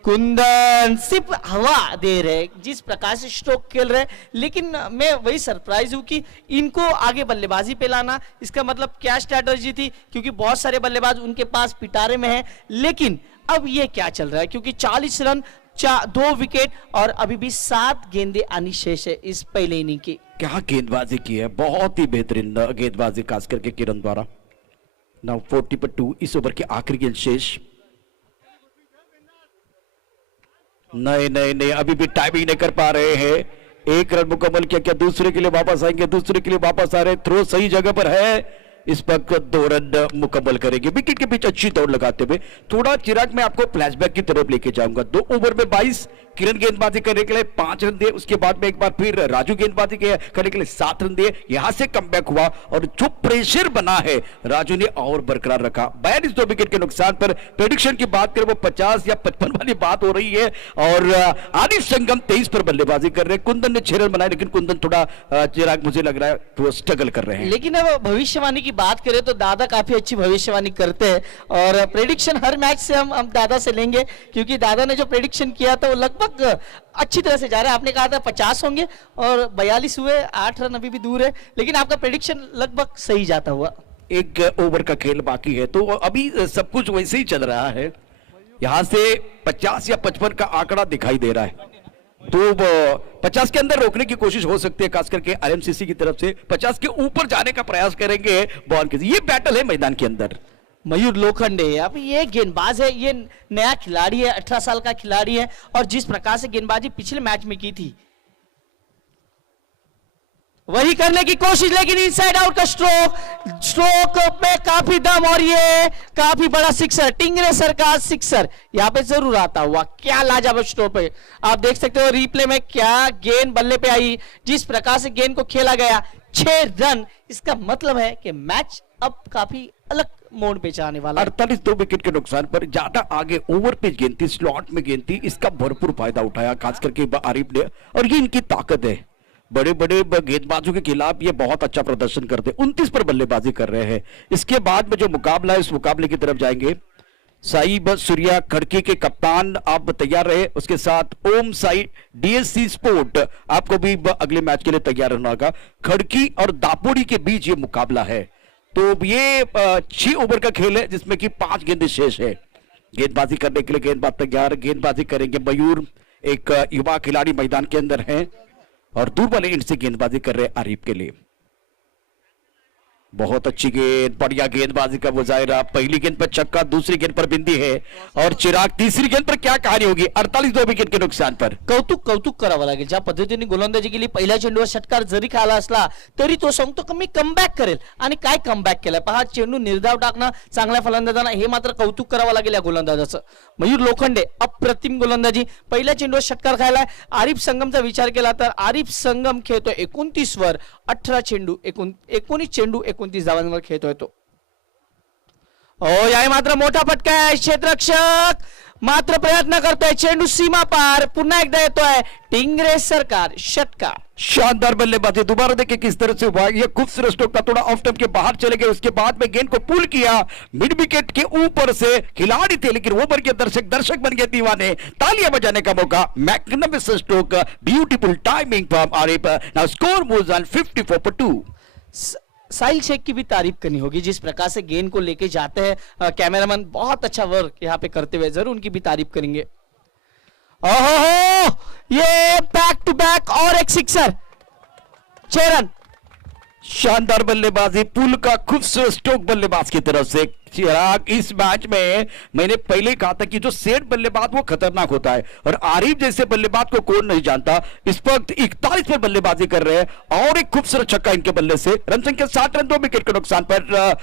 कुंदन सिर्फ हवा दे रहे, जिस प्रकार से स्ट्रोक खेल रहे, लेकिन मैं वही सरप्राइज हूं कि इनको आगे बल्लेबाजी पे लाना, इसका मतलब क्या स्ट्रैटेजी थी, क्योंकि बहुत सारे बल्लेबाज उनके पास पिटारे में हैं. लेकिन अब ये क्या चल रहा है, क्योंकि 40 रन 2 विकेट और अभी भी 7 गेंदें आनी शेष है इस पहले इनिंग की. क्या गेंदबाजी की है, बहुत ही बेहतरीन गेंदबाजी खास करके किरण द्वारा. नाउ 40 पर 2, इस ओवर की आखिरी गेंद शेष. नहीं, अभी भी टाइमिंग नहीं कर पा रहे हैं. 1 रन मुकम्मल किया, क्या दूसरे के लिए वापस आएंगे, दूसरे के लिए वापस आ रहे. थ्रो सही जगह पर है, इस वक्त 2 रन मुकम्मल करेंगे. विकेट के बीच अच्छी दौड़ लगाते हुए. थोड़ा चिराग मैं आपको फ्लैशबैक की तरफ लेके जाऊंगा. 2 ओवर में 22, किरण गेंदबाजी करने के लिए 5 रन दिए, उसके बाद में एक बार फिर राजू गेंदबाजी करने के लिए 7 रन दिए. यहां से कमबैक हुआ और जो प्रेशर बना है राजू ने और बरकरार रखा. 42 2 विकेट के नुकसान पर. प्रेडिक्शन की बात करें वो 50 या 55 वाली बात हो रही है और आरिफ संगम 23 पर बल्लेबाजी कर रहे हैं. कुंदन ने 6 रन बनाए, लेकिन कुंदन थोड़ा चिराग मुझे लग रहा है थोड़ा स्ट्रगल कर रहे हैं. लेकिन अब भविष्यवाणी की बात करें तो दादा काफी अच्छी भविष्यवाणी करते हैं और प्रेडिक्शन हर मैच से हम दादा से लेंगे, क्योंकि दादा ने जो प्रेडिक्शन किया था वो लगभग अच्छी तरह से जा रहा है. आपने कहा था 50 होंगे और 42 हुए, 8 रन अभी भी दूर है, लेकिन आपका प्रेडिक्शन लगभग सही जाता हुआ. 1 ओवर का खेल बाकी है तो अभी सब कुछ वैसे ही चल रहा है. यहां से 50 या 55 का आंकड़ा दिखाई दे रहा है. तो 50 के अंदर रोकने की कोशिश हो सकती है, खास करके आरएमसीसी की तरफ से 50 के ऊपर जाने का प्रयास करेंगे बॉल के। ये बैटल है मैदान के अंदर। मयूर लोखंडे अब ये गेंदबाज है, ये नया खिलाड़ी है, 18 साल का खिलाड़ी है और जिस प्रकार से गेंदबाजी पिछले मैच में की थी वही करने की कोशिश, लेकिन इनसाइड आउट का स्ट्रोक पे काफी दम और ये काफी बड़ा सिक्सर, टिंगरे सरकार सिक्सर यहां पे जरूर आता हुआ। क्या लाजवाब स्ट्रोक पे आप देख सकते हो रिप्ले में, क्या गेंद बल्ले पे आई, जिस प्रकार से गेंद को खेला गया 6 रन। इसका मतलब है कि मैच अब काफी अलग मोड़ पे जाने वाला है। 48 2 विकेट के नुकसान पर ज्यादा आगे ओवर पिच गेंद थी, स्लॉट में गेंद थी, इसका भरपूर फायदा उठाया खास करके आरिफ ने, और ये इनकी ताकत है। बड़े बड़े गेंदबाजों के खिलाफ ये बहुत अच्छा प्रदर्शन करते, 29 पर बल्लेबाजी कर रहे हैं। इसके बाद में जो मुकाबला है उस मुकाबले की तरफ जाएंगे। साई सूर्या खड़की के कप्तान आप तैयार रहे, उसके साथ ओम साई डीएससी स्पोर्ट आपको भी अगले मैच के लिए तैयार रहना होगा। खड़की और दापोड़ी के बीच ये मुकाबला है। तो ये 6 ओवर का खेल है जिसमें कि 5 गेंदें शेष है। गेंदबाजी करने के लिए गेंदबाज तैयार, गेंदबाजी करेंगे मयूर, एक युवा खिलाड़ी मैदान के अंदर है और दूर वाले इंड से गेंदबाजी कर रहे आरिफ के लिए। बहुत अच्छी गेंद, बढ़िया गेंदबाजी का मुजाहिरा। पहली गेंद पर छक्का, दूसरी गेंद पर बिंदी है और चिराग तीसरी गेंद पर क्या कहानी होगी 48 2 विकेट के नुकसान पर। कौतुक करावं लागेल, ज्या पद्धतीने गोलंदाजी केली, पहिल्या चेंडूवर षटकार जरी खाला असला तरी तो सांगतो की मी कमबॅक करेल, आणि काय कमबॅक केलाय पहा। चेंडू निर्धाव टाकणं चांगल्या फलंदाजांना, हे मात्र कौतुक करावं लागेल या गोलंदाजाचं। मयूर लोखंडे अप्रतिम गोलंदाजी, पहिल्या चेंडूवर षटकार खायलाय। आरिफ संगमचा विचार केला तर आरिफ संगम खेळतो 29 वर, 18 चेंडू 19 चेंडू 29 धावांवर खेळतोय तो। याही मात्र मोठा फटका आहे, क्षेत्ररक्षक मात्र प्रयत्न करतोय, चेंडू सीमा पार, पुन्हा एकदा येतोय टिंगरे सरकार षटकार। शानदार बल्लेबाजी, दोबारा देखिए किस तरह से हुआ। ये खूबसूरत स्ट्रोक था, थोड़ा ऑफ स्टंप के बाहर चले गए, उसके बाद में गेंद को पुल किया मिड विकेट के ऊपर से। खिलाड़ी थे लेकिन ओवर के दर्शक बन गए दीवाने, तालियां बजाने का मौका। Magnificent stroke, beautiful timing from Arif. Now score moves on 54 for 2। Sahil Shaikh की भी तारीफ करनी होगी, जिस प्रकार से गेंद को लेके जाते हैं कैमरामैन, बहुत अच्छा वर्क यहाँ पे करते हुए, जरूर उनकी भी तारीफ करेंगे। ओहो, ये बैक टू बैक और एक सिक्सर, 6 रन। शानदार बल्लेबाजी, पुल का खूबसूरत स्ट्रोक बल्लेबाज की तरफ से। चिराग, इस मैच में मैंने पहले कहा था कि जो सेट बल्लेबाज वो खतरनाक होता है और आरिफ जैसे बल्लेबाज को कौन नहीं जानता। इस वक्त 41 पर बल्लेबाजी कर रहे हैं और एक खूबसूरत छक्का इनके बल्ले से। रन संख्या 60 रन, 2 विकेट के नुकसान पर।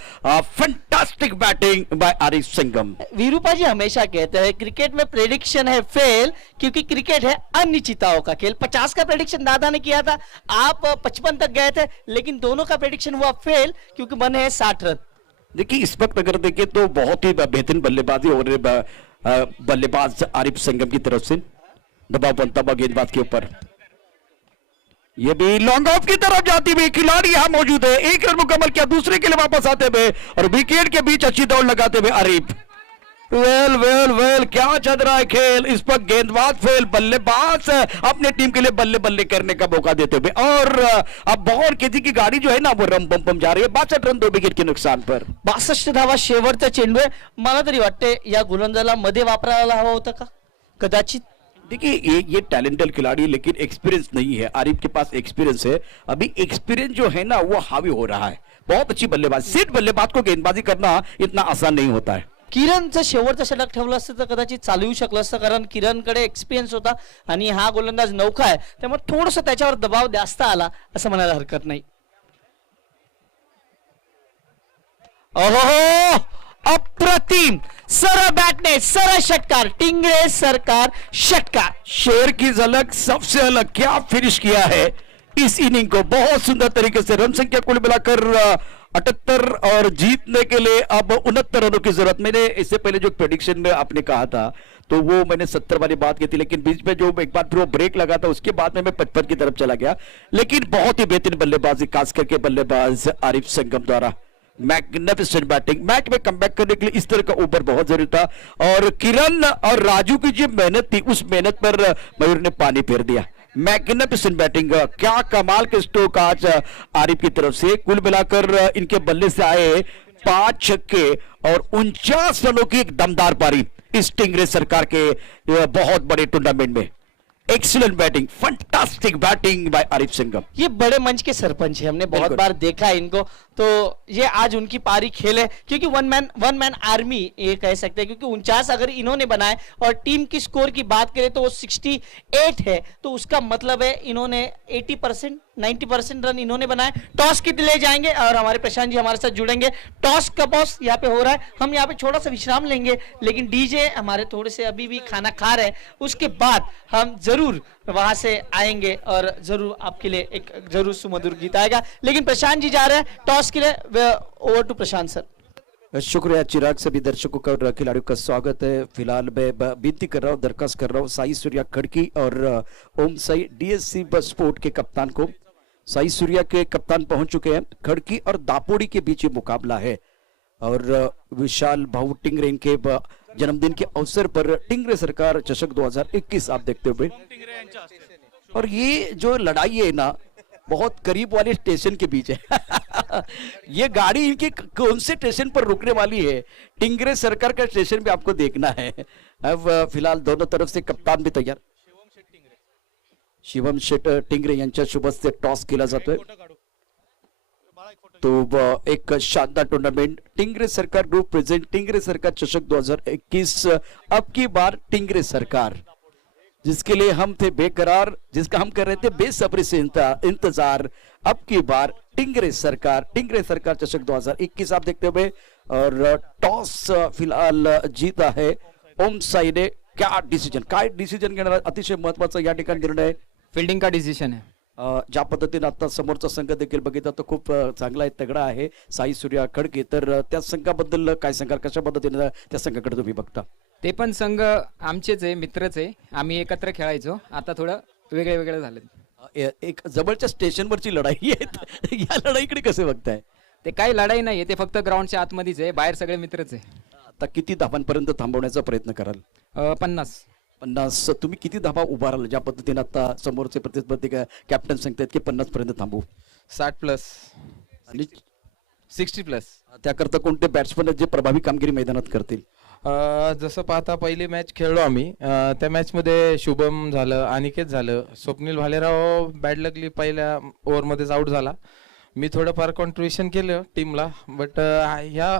फैंटास्टिक बैटिंग बाय आरिफ संगम। वीरूपा जी हमेशा कहते हैं क्रिकेट में प्रेडिक्शन है फेल, क्योंकि क्रिकेट है अनिश्चितताओं का खेल। 50 का प्रेडिक्शन दादा ने किया था, आप 55 तक गए थे, लेकिन दोनों का प्रेडिक्शन हुआ फेल क्योंकि बने हैं 60 रन। देखिए इस वक्त अगर देखें तो बहुत ही बेहतरीन बल्लेबाजी हो रही है बल्लेबाज आरिफ संगम की तरफ से। दबाव बनता हुआ गेंदबाज के ऊपर, ये भी लॉन्ग ऑफ की तरफ जाती हुई खिलाड़ी यहां मौजूद है। 1 रन मुकम्मल किया, दूसरे के लिए वापस आते हुए और विकेट के बीच अच्छी दौड़ लगाते हुए आरिफ। वेल क्या चल रहा है खेल। इस पर गेंदबाज फेल, बल्लेबाज अपने टीम के लिए बल्ले बल्ले करने का मौका देते हुए। और अब बहुत केजी की गाड़ी जो है ना वो रम बम जा रही है। 62 रन, 2 विकेट के नुकसान पर। 62 धावा शेवटचा चेंडू आहे। मला तरी वाटते या गोलंदाजाला मध्ये वापरायला हवा होता का कदाचित। देखिए ये टैलेंटेड खिलाड़ी लेकिन एक्सपीरियंस नहीं है। आरिफ के पास एक्सपीरियंस है, अभी एक्सपीरियंस जो है ना वो हावी हो रहा है। बहुत अच्छी बल्लेबाज, सेट बल्लेबाज को गेंदबाजी करना इतना आसान नहीं होता है। किरणचं शेवटचं षटक ठेवलं असतं तर कदाचित चालू येऊ शकलं असतं, कारण किरणकडे एक्सपिरियन्स होता आणि हा गोलंदाज नौका आहे, त्यामुळे थोडंसं त्याच्यावर दबाव जास्त आला असं म्हणायला हरकत नाही। ओहो, अप्रतिम सरळ बॅटने सरळ षटकार, टिंगरे सरकार षटकार। शेर की झलक सबसे अलग, क्या फिनिश किया है इस इनिंग को, बहुत सुंदर तरीके से। रन संख्या कुल मिलाकर 78 और जीतने के लिए अब 69 रनों की जरूरत। मैंने इससे पहले जो प्रेडिक्शन में आपने कहा था तो वो मैंने 70 वाली बात की थी, लेकिन बीच में जो एक बार फिर वो ब्रेक लगा था उसके बाद में मैं 55 की तरफ चला गया। लेकिन बहुत ही बेहतरीन बल्लेबाजी खास करके बल्लेबाज आरिफ संगम द्वारा। मैग्निफिसेंट बैटिंग, मैच में कमबैक करने के लिए इस तरह का ओवर बहुत जरूरी था। और किरण और राजू की जो मेहनत थी उस मेहनत पर मयूर ने पानी फेर दिया। मैग्निफिसेंट बैटिंग, क्या कमाल के स्ट्रोक आज आरिफ की तरफ से। कुल मिलाकर इनके बल्ले से आए 5 छक्के और 49 रनों की एक दमदार पारी इस टिंगरे सरकार के बहुत बड़े टूर्नामेंट में। Excellent batting, fantastic batting bye Arif Singham. ये बड़े मंच के सरपंच है, हमने बहुत बिल्कुल। बार देखा है इनको, तो ये आज उनकी पारी खेले, क्योंकि वन मैन आर्मी ये कह सकते हैं, क्योंकि 49 अगर इन्होंने बनाए और टीम की स्कोर की बात करें तो वो 68 है, तो उसका मतलब है इन्होंने 80% 90% रन इन्होंने बनाए। टॉस किट ले जाएंगे और हमारे प्रशांत जी हमारे साथ जुड़ेंगे। टॉस का बॉस यहाँ पे हो रहा है, हम यहाँ पे छोटा सा विश्राम लेंगे, लेकिन डीजे हमारे थोड़े से अभी भी खाना खा रहे हैं, उसके बाद हम जरूर वहां से आएंगे और जरूर आपके लिए एक जरूर सुमधुर गीत आएगा। लेकिन प्रशांत जी जा रहे हैं टॉस के लिए, ओवर टू प्रशांत सर। शुक्रिया चिराग, सभी दर्शकों का और खिलाड़ियों का स्वागत है। फिलहाल मैं विनती कर रहा हूँ, दरखास्त कर रहा हूँ साई सूर्या खड़की और ओम साई डीएससी स्पोर्ट के कप्तान को। साई सूर्या के कप्तान पहुंच चुके हैं, खड़की और दापोड़ी के बीच ये मुकाबला है और विशाल भाऊ टिंगरे इनके जन्मदिन के अवसर पर टिंगरे सरकार चषक 2021 आप देखते हुए। और ये जो लड़ाई है ना, बहुत करीब वाले स्टेशन के बीच है। ये गाड़ी इनके कौन से स्टेशन पर रुकने वाली है, टिंगरे सरकार का स्टेशन भी आपको देखना है। अब फिलहाल दोनों तरफ से कप्तान भी तैयार। शिवम शेट टिंगरे यांच्या शुभ हस्ते टॉस केला जातोय। तो एक शानदार टूर्नामेंट टिंगरे सरकार ग्रुप प्रेजेंट टिंगरे सरकार चषक 2021, अब की बार टिंगरे सरकार, जिसके लिए हम थे बेकरार, जिसका हम कर रहे थे बेसब्री से इंतजार। अब की बार टिंगरे सरकार चषक 2021 आप देखते हुए। और टॉस फिलहाल जीता है ओम साई ने। काय डिसिजन घेणार, अतिशय महत्वाचा या ठिकाणी निर्णय, फिल्डिंग का डिसिजन आहे। ज्या पद्धतीने आता समोरचा संघ देखील बघितला तो खूप चांगला आहे, तगडा आहे साई सूर्या खडके, तर त्या संघाबद्दल काय सांगाल, कशा पद्धतीने त्या संघाकडे तुम्ही बघता? ते पण संघ आमचेच आहे, मित्रच आहे, आम्ही एकत्र खेळायचो, आता थोडं वेगळे वेगळे झाले। एक जवळच्या स्टेशनवरची लढाई आहे, या लढाईकडे कसे बघताय? ते काही लढाई नाही, ते फक्त ग्राउंडच्या आतमध्येच आहे, बाहेर सगळे मित्रच आहे। आता किती धावांपर्यंत थांबवण्याचा प्रयत्न कराल? 50 तुम्ही किती धावा उभाराल, ज्या पद्धतीने आता समोरचे प्रतिस्पर्धी कॅप्टन सांगतात की 50 पर्यंत थांबू? 60+ आणि 60+। त्याकरता कोणते बॅट्समन जे प्रभावी कामगिरी मैदानात करतील? जसं पाहता पहिली मॅच खेळलो आम्ही, त्या मॅचमध्ये शुभम झालं, अनिकेत झालं, स्वप्नील भालेराव बॅड लकली पहिल्या ओव्हरमध्येच आऊट झाला। मी थोडंफार कॉन्ट्रीब्युशन केलं टीमला, बट ह्या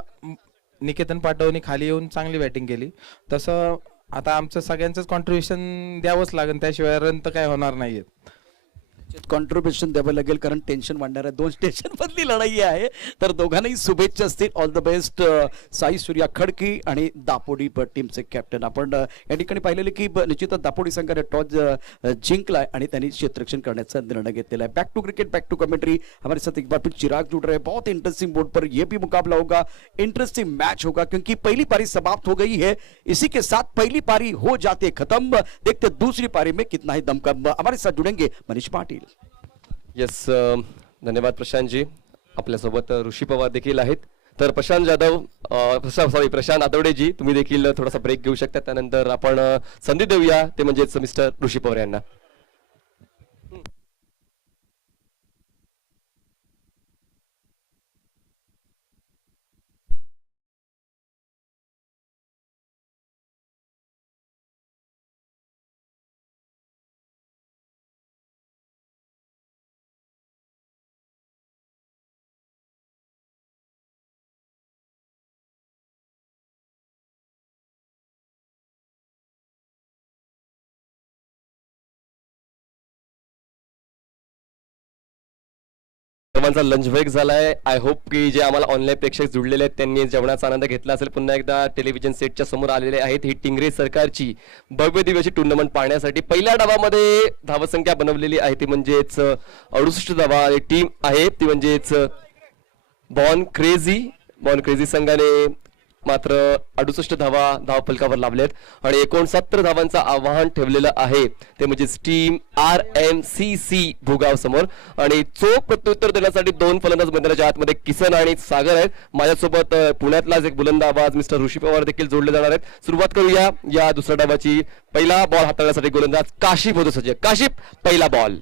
निकेतन पाटवनी खाली येऊन चांगली बॅटिंग केली। तसं आता आमचं सगळ्यांचंच कॉन्ट्रीब्युशन द्यावंच लागेल, त्याशिवाय रन तर काय होणार नाहीयेत। कॉन्ट्रीब्युशन द्यावं लागेल, कारण टेन्शन वाढणार आहे, 2 स्टेशन मधली लढाई आहे। तर दोघांनाही शुभेच्छा असतील, all the best Sai Surya Khadki आणि दापोडी टीमचे कॅप्टन। आपण या ठिकाणी पाहिलेले की निश्चितच दापोडी संघाने टॉस जिंकलाय आणि त्यांनी क्षेत्ररक्षण करण्याचा निर्णय घेतलेला है। Back to cricket, back to commentary, हमारे साथ एक बार फिर चिराग जुड़ रहे हैं। बहुत इंटरेस्टिंग बोर्ड पर यह भी मुकाबला होगा, इंटरेस्टिंग मैच होगा, क्योंकि पहली पारी समाप्त हो गई है, इसी के साथ पहली पारी हो जाती है खत्म। देखते दूसरी पारी में कितना ही दमकम। हमारे साथ जुड़ेंगे मनीष पाटिल। येस, धन्यवाद प्रशांत जी। आपल्यासोबत ऋषी पवार देखील आहेत, तर प्रशांत जाधव सॉरी प्रशांत आदवडे जी, तुम्ही देखील थोडासा ब्रेक घेऊ शकता, त्यानंतर आपण संधी देऊया ते म्हणजेच मिस्टर ऋषी पवार यांना। सर्वांचा लंच ब्रेक झालाय। आय होप की जे आम्हाला ऑनलाईन प्रेक्षक जुळलेले आहेत त्यांनी जेवणाचा आनंद घेतला असेल। पुन्हा एकदा टेलिव्हिजन सेटच्या समोर आलेले आहेत ही टिंगरे सरकारची भव्य दिव्य अशी टुर्नामेंट पाहण्यासाठी। पहिल्या डावामध्ये धावसंख्या बनवलेली आहे ती म्हणजेच 68 धावा टीम आहे, ती म्हणजेच बॉर्न क्रेझी संघाने मात्र 68 धावा धावफलकावर लावलेत आणि 69 धावांचं आव्हान ठेवलेलं आहे, ते म्हणजे टीम RMCC भुगाव समोर। आणि चोख प्रत्युत्तर देण्यासाठी 2 फलंदाज मैदानाच्या आतमध्ये किसन आणि सागर आहेत। माझ्यासोबत पुण्यातलाच एक बुलंद आवाज मिस्टर ऋषी पवार देखील जोडले जाणार आहेत। सुरुवात करूया या दुसऱ्या डावाची। पहिला बॉल हाताळण्यासाठी गोलंदाज काशिप होतो सज्ज। काशिप, पहिला बॉल।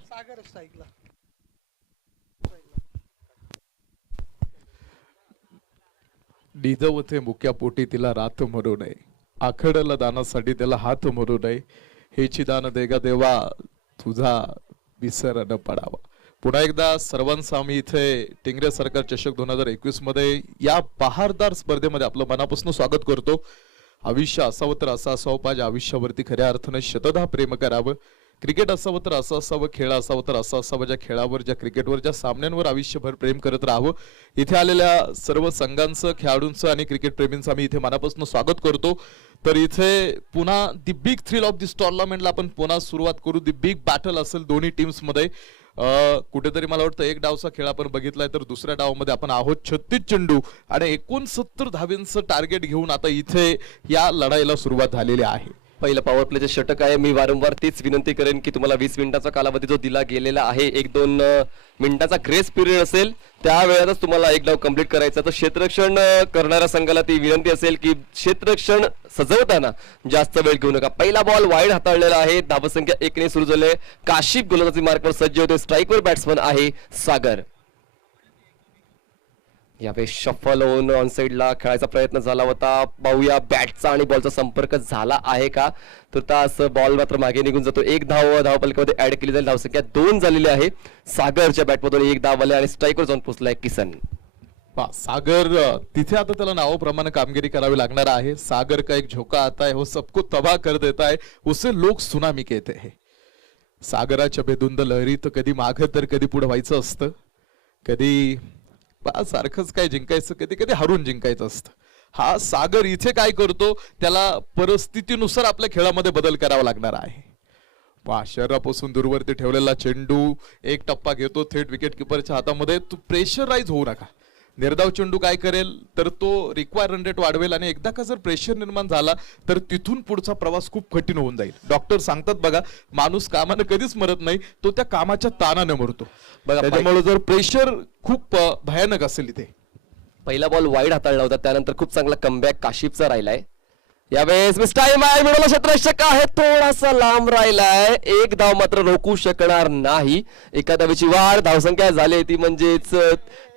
डिजवते मुक्या पोटी तिला रात मरू नये, आखडला दानासाठी त्याला हात मरू नये, हेची दान देगा देवा तुझा विसर न पडावा. पुन्हा एकदा सर्वांचं आम्ही इथे टिंगरे सरकार चषक 2021 मध्ये या बहारदार स्पर्धेमध्ये आपलं मनापासून स्वागत करतो. आयुष्य असावं तर असं असावं पाहिजे, आयुष्यावरती खऱ्या अर्थानं शतदा प्रेम करावं. क्रिकेट असावं तर असं असावं, खेळ असावं तर असं असावं, ज्या खेळावर, ज्या क्रिकेटवर, ज्या सामन्यांवर आयुष्यभर प्रेम करत राहावं. इथे आलेल्या सर्व संघांचं, खेळाडूंचं आणि क्रिकेट प्रेमींचं आम्ही इथे मनापासून स्वागत करतो. तर इथे पुन्हा दी बिग थ्रिल ऑफ दिस टुर्नामेंटला आपण पुन्हा सुरुवात करू. दी बिग बॅटल असेल दोन्ही टीम्स मध्ये. कुठेतरी मला वाटतं एक डावचा खेळ आपण बघितलाय, तर दुसऱ्या डावामध्ये आपण आहोत 36 चेंडू आणि 69 धावेंचं टार्गेट घेऊन आता इथे या लढाईला सुरुवात झालेली आहे. पहिलं पॉवर प्लेचे षटक आहे. मी वारंवार तीच विनंती करेन की तुम्हाला 20 मिनिटाचा कालावधी जो दिला गेलेला आहे, 1-2 मिनिटाचा ग्रेस पिरियड असेल, त्या वेळातच तुम्हाला एक डाव कंप्लीट करायचा. तर क्षेत्ररक्षण करणाऱ्या संघाला ती विनंती असेल की क्षेत्ररक्षण सजवताना जास्त वेळ घेऊ नका. पहिला बॉल वाईड हाताळलेला आहे. धावसंख्या 1 ने सुरू झाले. काशिफ गोलंदाजी मार्कवर सज्ज होते. स्ट्राईकवर बॅट्समन आहे सागर. यावेळी शफल होऊन ऑन साइडला खेळायचा प्रयत्न झाला होता. पाहूया बॅटचा आणि बॉलचा संपर्क झाला आहे का. तर तास बॉल मात्र मागे निघून जातो. एक धावपलकामध्ये ऍड केली जाईल. धावसंख्या 2 झालेली आहे. सागरच्या बॅटमधून एक धाव आले आणि स्ट्राईकवर जाऊन पोहोचलाय किसन. सागर तिथे आता त्याला नावाप्रमाणे कामगिरी करावी लागणार आहे. सागर का एक झोका आता है, वो सबको तबाह कर देता है, उसे लोग सुनामी कहते हैं. सागराच्या बेधुंद लहरीत कधी मागं तर कधी पुढे व्हायचं असतं, कधी सारखंच काय जिंकायचं, कधी कधी हरून जिंकायचं असतं. हा सागर इथे काय करतो, त्याला परिस्थितीनुसार आपल्या खेळामध्ये बदल करावा लागणार आहे. शरीरापासून दूरवरती ठेवलेला चेंडू एक टप्पा घेतो थेट विकेट किपरच्या हातामध्ये. तू प्रेशराईज होऊ नका. निर्धाव चेंडू काय करेल तर तो रिक्वायर रन रेट वाढवेल आणि एकदा का जर प्रेशर निर्माण झाला तर तिथून पुढचा प्रवास खूप कठीण होऊन जाईल. डॉक्टर सांगतात बघा, माणूस कामानं कधीच मरत नाही, तो त्या कामाच्या ताणाने मरतो. त्याच्यामुळे जर प्रेशर खूप भयानक असेल इथे. पहिला बॉल वाईड हाताळला होता, त्यानंतर खूप चांगला कमबॅक काशिफचा राहिलाय. यावेळेस मिस टाइम आहे. मिळवला क्षेत्ररक्षक आहे, थोडासा लांब राहिलाय. एक धाव मात्र रोखू शकणार नाही. एका धावेची वाढ. धावसंख्या झाली ती म्हणजेच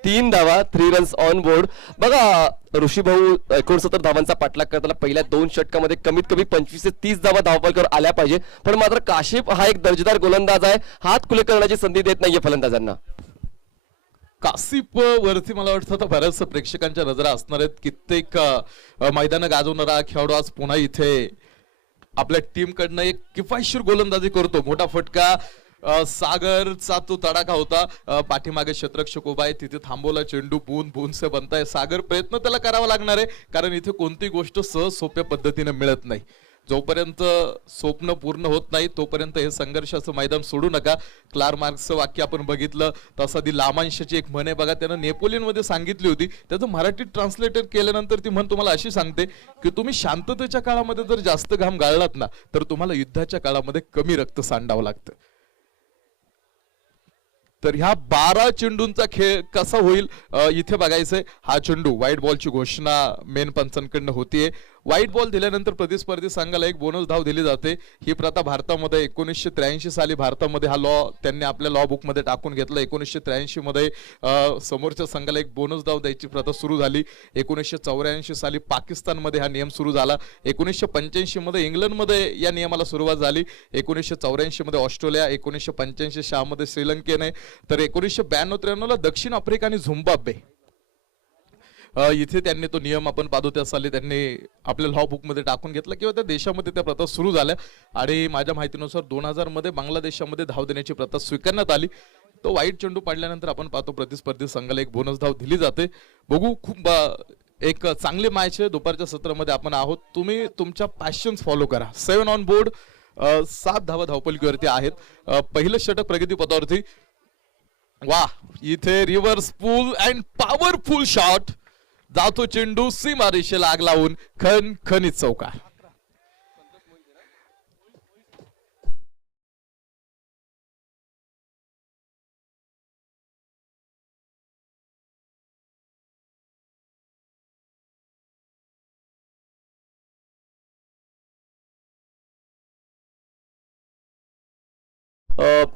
3 धावा, 3 रन्स ऑन बोर्ड. बघा ऋषी भाऊ 69 धावांचा पाठलाग करताना पहिल्या 2 षटकामध्ये कमीत कमी 25 ते 30 धावा धावपलकावर आल्या पाहिजे. पण मात्र काशिफ हा एक दर्जेदार गोलंदाज आहे. हात खुले करण्याची संधी देत नाहीये फलंदाजांना. कासिफ वरती मला वाटतं आता बऱ्याच प्रेक्षकांच्या नजरा असणार आहेत. कित्येक मैदान गाजवणारा खेळाडू आज पुन्हा इथे आपल्या टीम कडनं एक किफायतशीर गोलंदाजी करतो. मोठा फटका. सागरचा तो तडाखा होता. पाठीमागे क्षेत्ररक्षक उभा आहे, तिथे थांबवला चेंडू. बून से बनताय. सागर प्रयत्न त्याला करावा लागणार आहे, कारण इथे कोणती गोष्ट सहज सोप्या पद्धतीने मिळत नाही. जोपर्यंत स्वप्न पूर्ण होत नाही तोपर्यंत हे संघर्षाचं मैदान सोडू नका. क्लार्क मार्क्सचं वाक्य आपण बघितलं तसं ती लामांशाची एक म्हण आहे बघा, त्यानं नेपोलियन मध्ये सांगितली होती. त्याचं मराठीत ट्रान्सलेटर केल्यानंतर ती म्हण तुम्हाला अशी सांगते की तुम्ही शांततेच्या काळामध्ये जर जास्त घाम गाळलात ना तर तुम्हाला युद्धाच्या काळामध्ये कमी रक्त सांडावं लागतं. तर ह्या 12 चेंडूंचा खेळ कसा होईल इथे बघायचंय. हा चेंडू व्हाईट बॉलची घोषणा मेन पंचांकडनं होतीये. व्हाईट बॉल दिल्यानंतर प्रतिस्पर्धी संघाला एक बोनस धाव दिली जाते. ही प्रथा भारतामध्ये 1983 साली भारतामध्ये हा लॉ त्यांनी आपल्या लॉ बुक मध्ये टाकून घेतला. 1983 मध्ये समोरच्या संघाला एक बोनस धाव द्यायची प्रथा सुरू झाली. 1984 साली पाकिस्तानमध्ये हा नियम सुरू झाला. 1985 मध्ये इंग्लंडमध्ये या नियमाला सुरुवात झाली. 1984 मध्ये ऑस्ट्रेलिया, 1985 मध्ये श्रीलंकेने, तर 1992-93 ला दक्षिण आफ्रिका आणि झिम्बाब्वे इथे त्यांनी तो नियम आपण पाहतो त्या साली त्यांनी आपल्या लॉ बुक मध्ये टाकून घेतला किंवा त्या देशामध्ये त्या प्रथा सुरू झाल्या. आणि माझ्या माहितीनुसार 2000 मध्ये बांगलादेशामध्ये धाव देण्याची प्रथा स्वीकारण्यात आली. तो वाईट चेंडू पाडल्यानंतर आपण पाहतो प्रतिस्पर्धी संघाला एक बोनस धाव दिली जाते. बघू, खूप एक चांगली मॅच आहे. दुपारच्या सत्रामध्ये आपण आहोत. तुम्ही तुमच्या पॅशन्स फॉलो करा. 7 ऑन बोर्ड, 7 धावा धावपलकीवरती आहेत. पहिलं षटक प्रगती पथावरती. वा, इथे reverse pool and powerful shot. जातो चेंडू सीमा रेषेला आग लावून खणखणीत चौकार.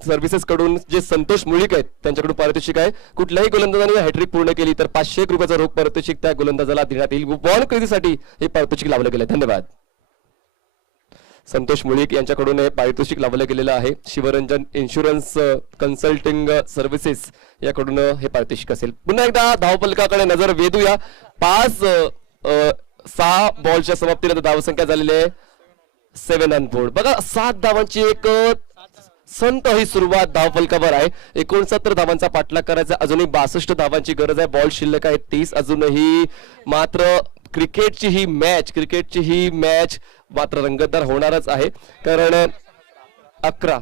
सर्व्हिसेस कडून जे संतोष मुळीक आहेत त्यांच्याकडून पारितोषिक आहे. कुठल्याही गोलंदाजाने हॅट्रिक पूर्ण केली तर 500 रुपयाचा रोख पारितोषिक त्या गोलंदाजाला देण्यात येईल. बॉल खरेदीसाठी हे पारितोषिक लावलं गेलं. धन्यवाद. संतोष मुळीक यांच्याकडून हे पारितोषिक लावलं गेलेलं आहे. शिवरंजन इन्शुरन्स कन्सल्टिंग सर्व्हिसेस याकडून हे पारितोषिक असेल. पुन्हा एकदा धावफलकाकडे नजर वेधूया. 6 बॉलच्या समाप्तीनंतर धावसंख्या झालेली आहे 7 रन बोर्ड. बघा 7 धावांची एक संत ही सुरुवात धावफलकावर आहे. 69 धावांचा पाठलाग करायचा. अजूनही 62 धावांची गरज आहे. बॉल शिल्लक आहे 30 अजूनही. मात्र क्रिकेटची ही मॅच मात्र रंगतदार होणारच आहे, कारण 11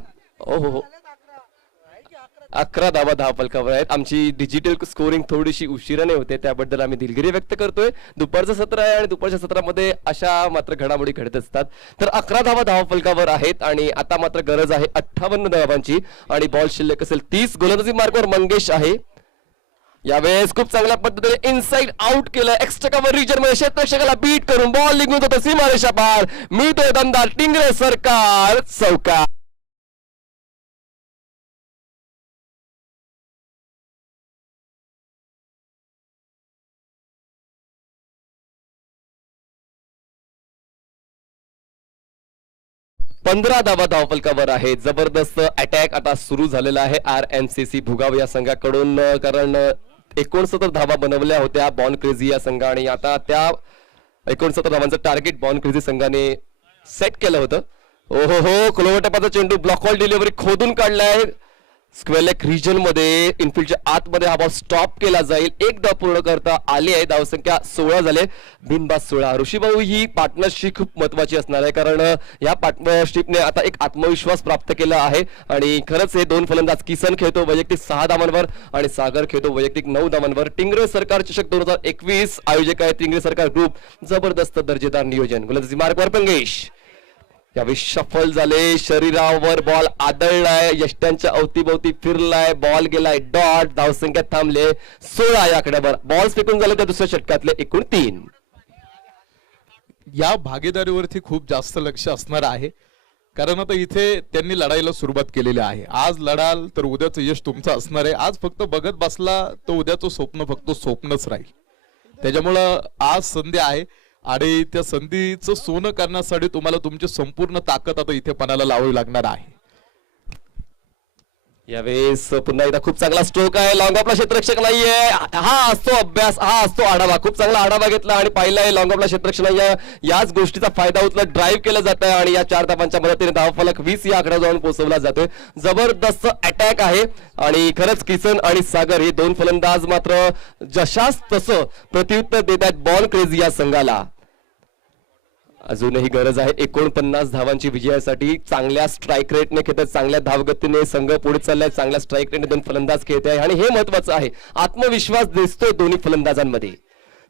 धावा धावफलकावर आहेत. आमची डिजिटल स्कोरिंग थोडीशी उशिराने होते, त्याबद्दल आम्ही दिलगिरी व्यक्त करतोय. दुपारचं सत्र आहे आणि दुपारच्या सत्रामध्ये अशा मात्र घडामोडी घडत असतात. तर 11 धावा धावफलकावर आहेत आणि आता मात्र गरज आहे 58 धावांची आणि बॉल शिल्लक असेल 30. गोलंदाजी मार्गावर मंगेश आहे. यावेळेस खूप चांगल्या पद्धतीने इनसाइड आउट केलं. एक्स्ट्रा कव्हर रिजन मध्ये क्षेत्ररक्षकाला बीट करून बॉल निघून जातो सीमारेषा पार. मिळतोय दमदार टिंगरे सरकार चौकार. पंधरा धावा धावफलकावर आहे. जबरदस्त अटॅक आता सुरू झालेला आहे RMCC भुगाव या संघाकडून, कारण 69 धावा बनवल्या होत्या बॉर्न क्रेझी या संघाने. आता त्या 69 धावांचं टार्गेट बॉर्न क्रेझी संघाने सेट केलं होतं. ओहो, क्लोवरटपाचा चेंडू ब्लॉक हॉल डिलिव्हरी खोदून काढलाय. स्क्वेअर लेग रिजन मध्ये इनफिल्डच्या आतमध्ये हा बॉल स्टॉप केला जाईल. एक धाव पूर्ण करता आली आहे. धावसंख्या 16 झाले, बिनबाद 16. ऋषीभाऊ, ही पार्टनरशिप खूप महत्वाची असणार आहे, कारण या पार्टनरशिपने आता एक आत्मविश्वास प्राप्त केला आहे. आणि खरंच हे दोन फलंदाज, किसन खेळतो वैयक्तिक 6 धावांवर आणि सागर खेळतो वैयक्तिक 9 धावांवर. टिंगरे सरकार चषक 2021 आयोजक आहे टिंगरे सरकार ग्रुप. जबरदस्त दर्जेदार नियोजन. गोलंदाजी मार्गवर पंगेश यावेळी सफल झाले. शरीरावर बॉल आदळलाय, यष्ट्यांच्या अवतीभोवती फिरलाय, बॉल गेलाय डॉट. धावसंख्या थांबले 16 या आकड्यावर. बॉल फेकून झाले त्या दुसऱ्या षटकातले एकूण 3. या भागीदारीवरती खूप जास्त लक्ष असणार आहे, कारण आता इथे त्यांनी लढाईला सुरुवात केलेली आहे. आज लढाल तर उद्याचं यश तुमचं असणार आहे. आज फक्त बघत बसला तर उद्याचं स्वप्न फक्त स्वप्नच राहील. त्याच्यामुळं आज संधी आहे आणि त्या संधीचं सोनं करण्यासाठी तुम्हाला तुमची संपूर्ण ताकद आता इथे पणाला लावावी लागणार आहे. यावेळेस पुन्हा एकदा खूप चांगला स्ट्रोक आहे. लॉंग ऑफला क्षेत्ररक्षक नाहीये. हा असतो अभ्यास, हा असतो आढावा. खूप चांगला आढावा घेतला आणि पाहिलाय लॉंग ऑफला क्षेत्ररक्षक नाहीये. याच गोष्टीचा फायदा उचलत ड्राईव्ह केलं जात आहे आणि या 4 धावांच्या मदतीने धावफलक 20 या आकडा जाऊन पोहोचवला जातोय. जबरदस्त अटॅक आहे आणि खरंच किसन आणि सागर हे दोन फलंदाज मात्र जशास तसं प्रत्युत्तर देत आहेत बॉल क्रेझी या संघाला. अजूनही गरज आहे 49 धावांची विजयासाठी. चांगल्या स्ट्राईक रेटने खेळतात, चांगल्या धावगतीने संघ पुढे चाललाय. चांगल्या स्ट्राईक रेटने दोन फलंदाज खेळत आहे आणि हे महत्वाचं आहे. आत्मविश्वास दिसतोय दोन्ही फलंदाजांमध्ये.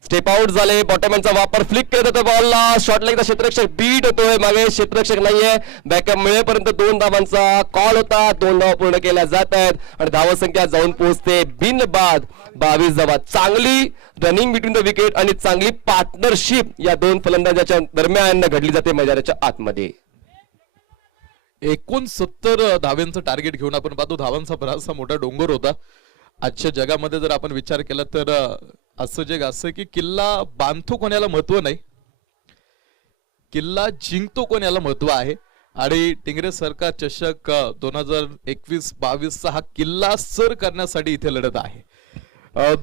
स्टेप आउट झाले. बॉटमॅनचा वापर फ्लिक केला जातो बॉलला. शॉर्ट लेगचा क्षेत्ररक्षक बीट होतोय. मागे क्षेत्ररक्षक नाहीये. बॅकअप मिळेपर्यंत 2 धावांचा कॉल होता. 2 धावा पूर्ण केल्या जात आहेत आणि धावसंख्या जाऊन पोहोचते बिनबाद 22 धावा. चांगली रनिंग बिटवीन द विकेट आणि चांगली पार्टनरशिप या दोन फलंदाजाच्या दरम्यान घडली जाते मैदानाच्या आतमध्ये. 69 धाव्यांचं टार्गेट घेऊन आपण पाहतो. धावांचा बराचसा मोठा डोंगर होता. आजच्या जगामध्ये जर आपण विचार केला तर असं जग असं की किल्ला बांधतो कोणाला महत्व नाही, किल्ला जिंकतो कोणाला महत्व आहे. आणि टिंगरे सरकार चषक 2021-22 हा किल्ला सर करण्यासाठी इथे लढत आहे.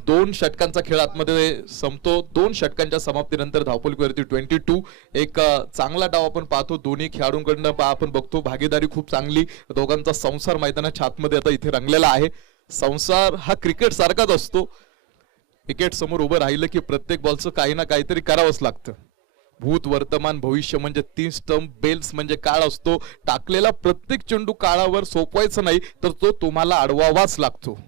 2 षटकांचा खेळ आतमध्ये संपतो. 2 षटकांच्या समाप्तीनंतर धावफलकावरती 22. एक चांगला डाव आपण पाहतो. दोन्ही खेळाडूंकडनं आपण बघतो भागीदारी खूप चांगली. दोघांचा संसार मैदानाच्या आतमध्ये आता इथे रंगलेला आहे. संसार हा क्रिकेट सारखाच असतो. विकेट समोर उभं राहिलं की प्रत्येक बॉलचं काही ना काहीतरी करावंच लागतं. भूत, वर्तमान, भविष्य म्हणजे 3 स्टंप. बेल्स म्हणजे काळ असतो. टाकलेला प्रत्येक चेंडू काळावर सोपवायचा नाही तर तो तुम्हाला अडवावाच लागतो.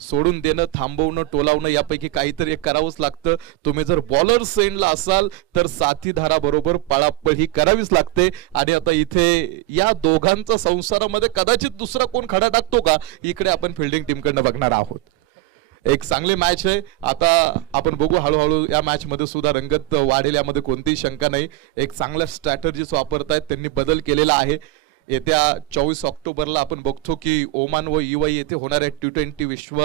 सोडून देणं, थांबवणं, टोलावणं यापैकी काहीतरी एक करावंच लागतं. तुम्ही जर बॉलर सेंडला असाल तर साथीदारा बरोबर पळापळ ही करावीच लागते. आणि आता इथे या दोघांचा संसारामध्ये कदाचित दुसरा कोण खडा टाकतो का, इकडे आपण फिल्डिंग टीमकडनं बघणार आहोत. एक चांगली मॅच आहे. आता आपण बघू हळूहळू या मॅच मध्ये सुद्धा रंगत वाढेल यामध्ये कोणतीही शंका नाही. एक चांगल्या स्ट्रॅटर्जीज वापरतायत, त्यांनी बदल केलेला आहे. येत्या 24 ऑक्टोबरला आपण बघतो की ओमान व UAE येथे होणाऱ्या T20 विश्व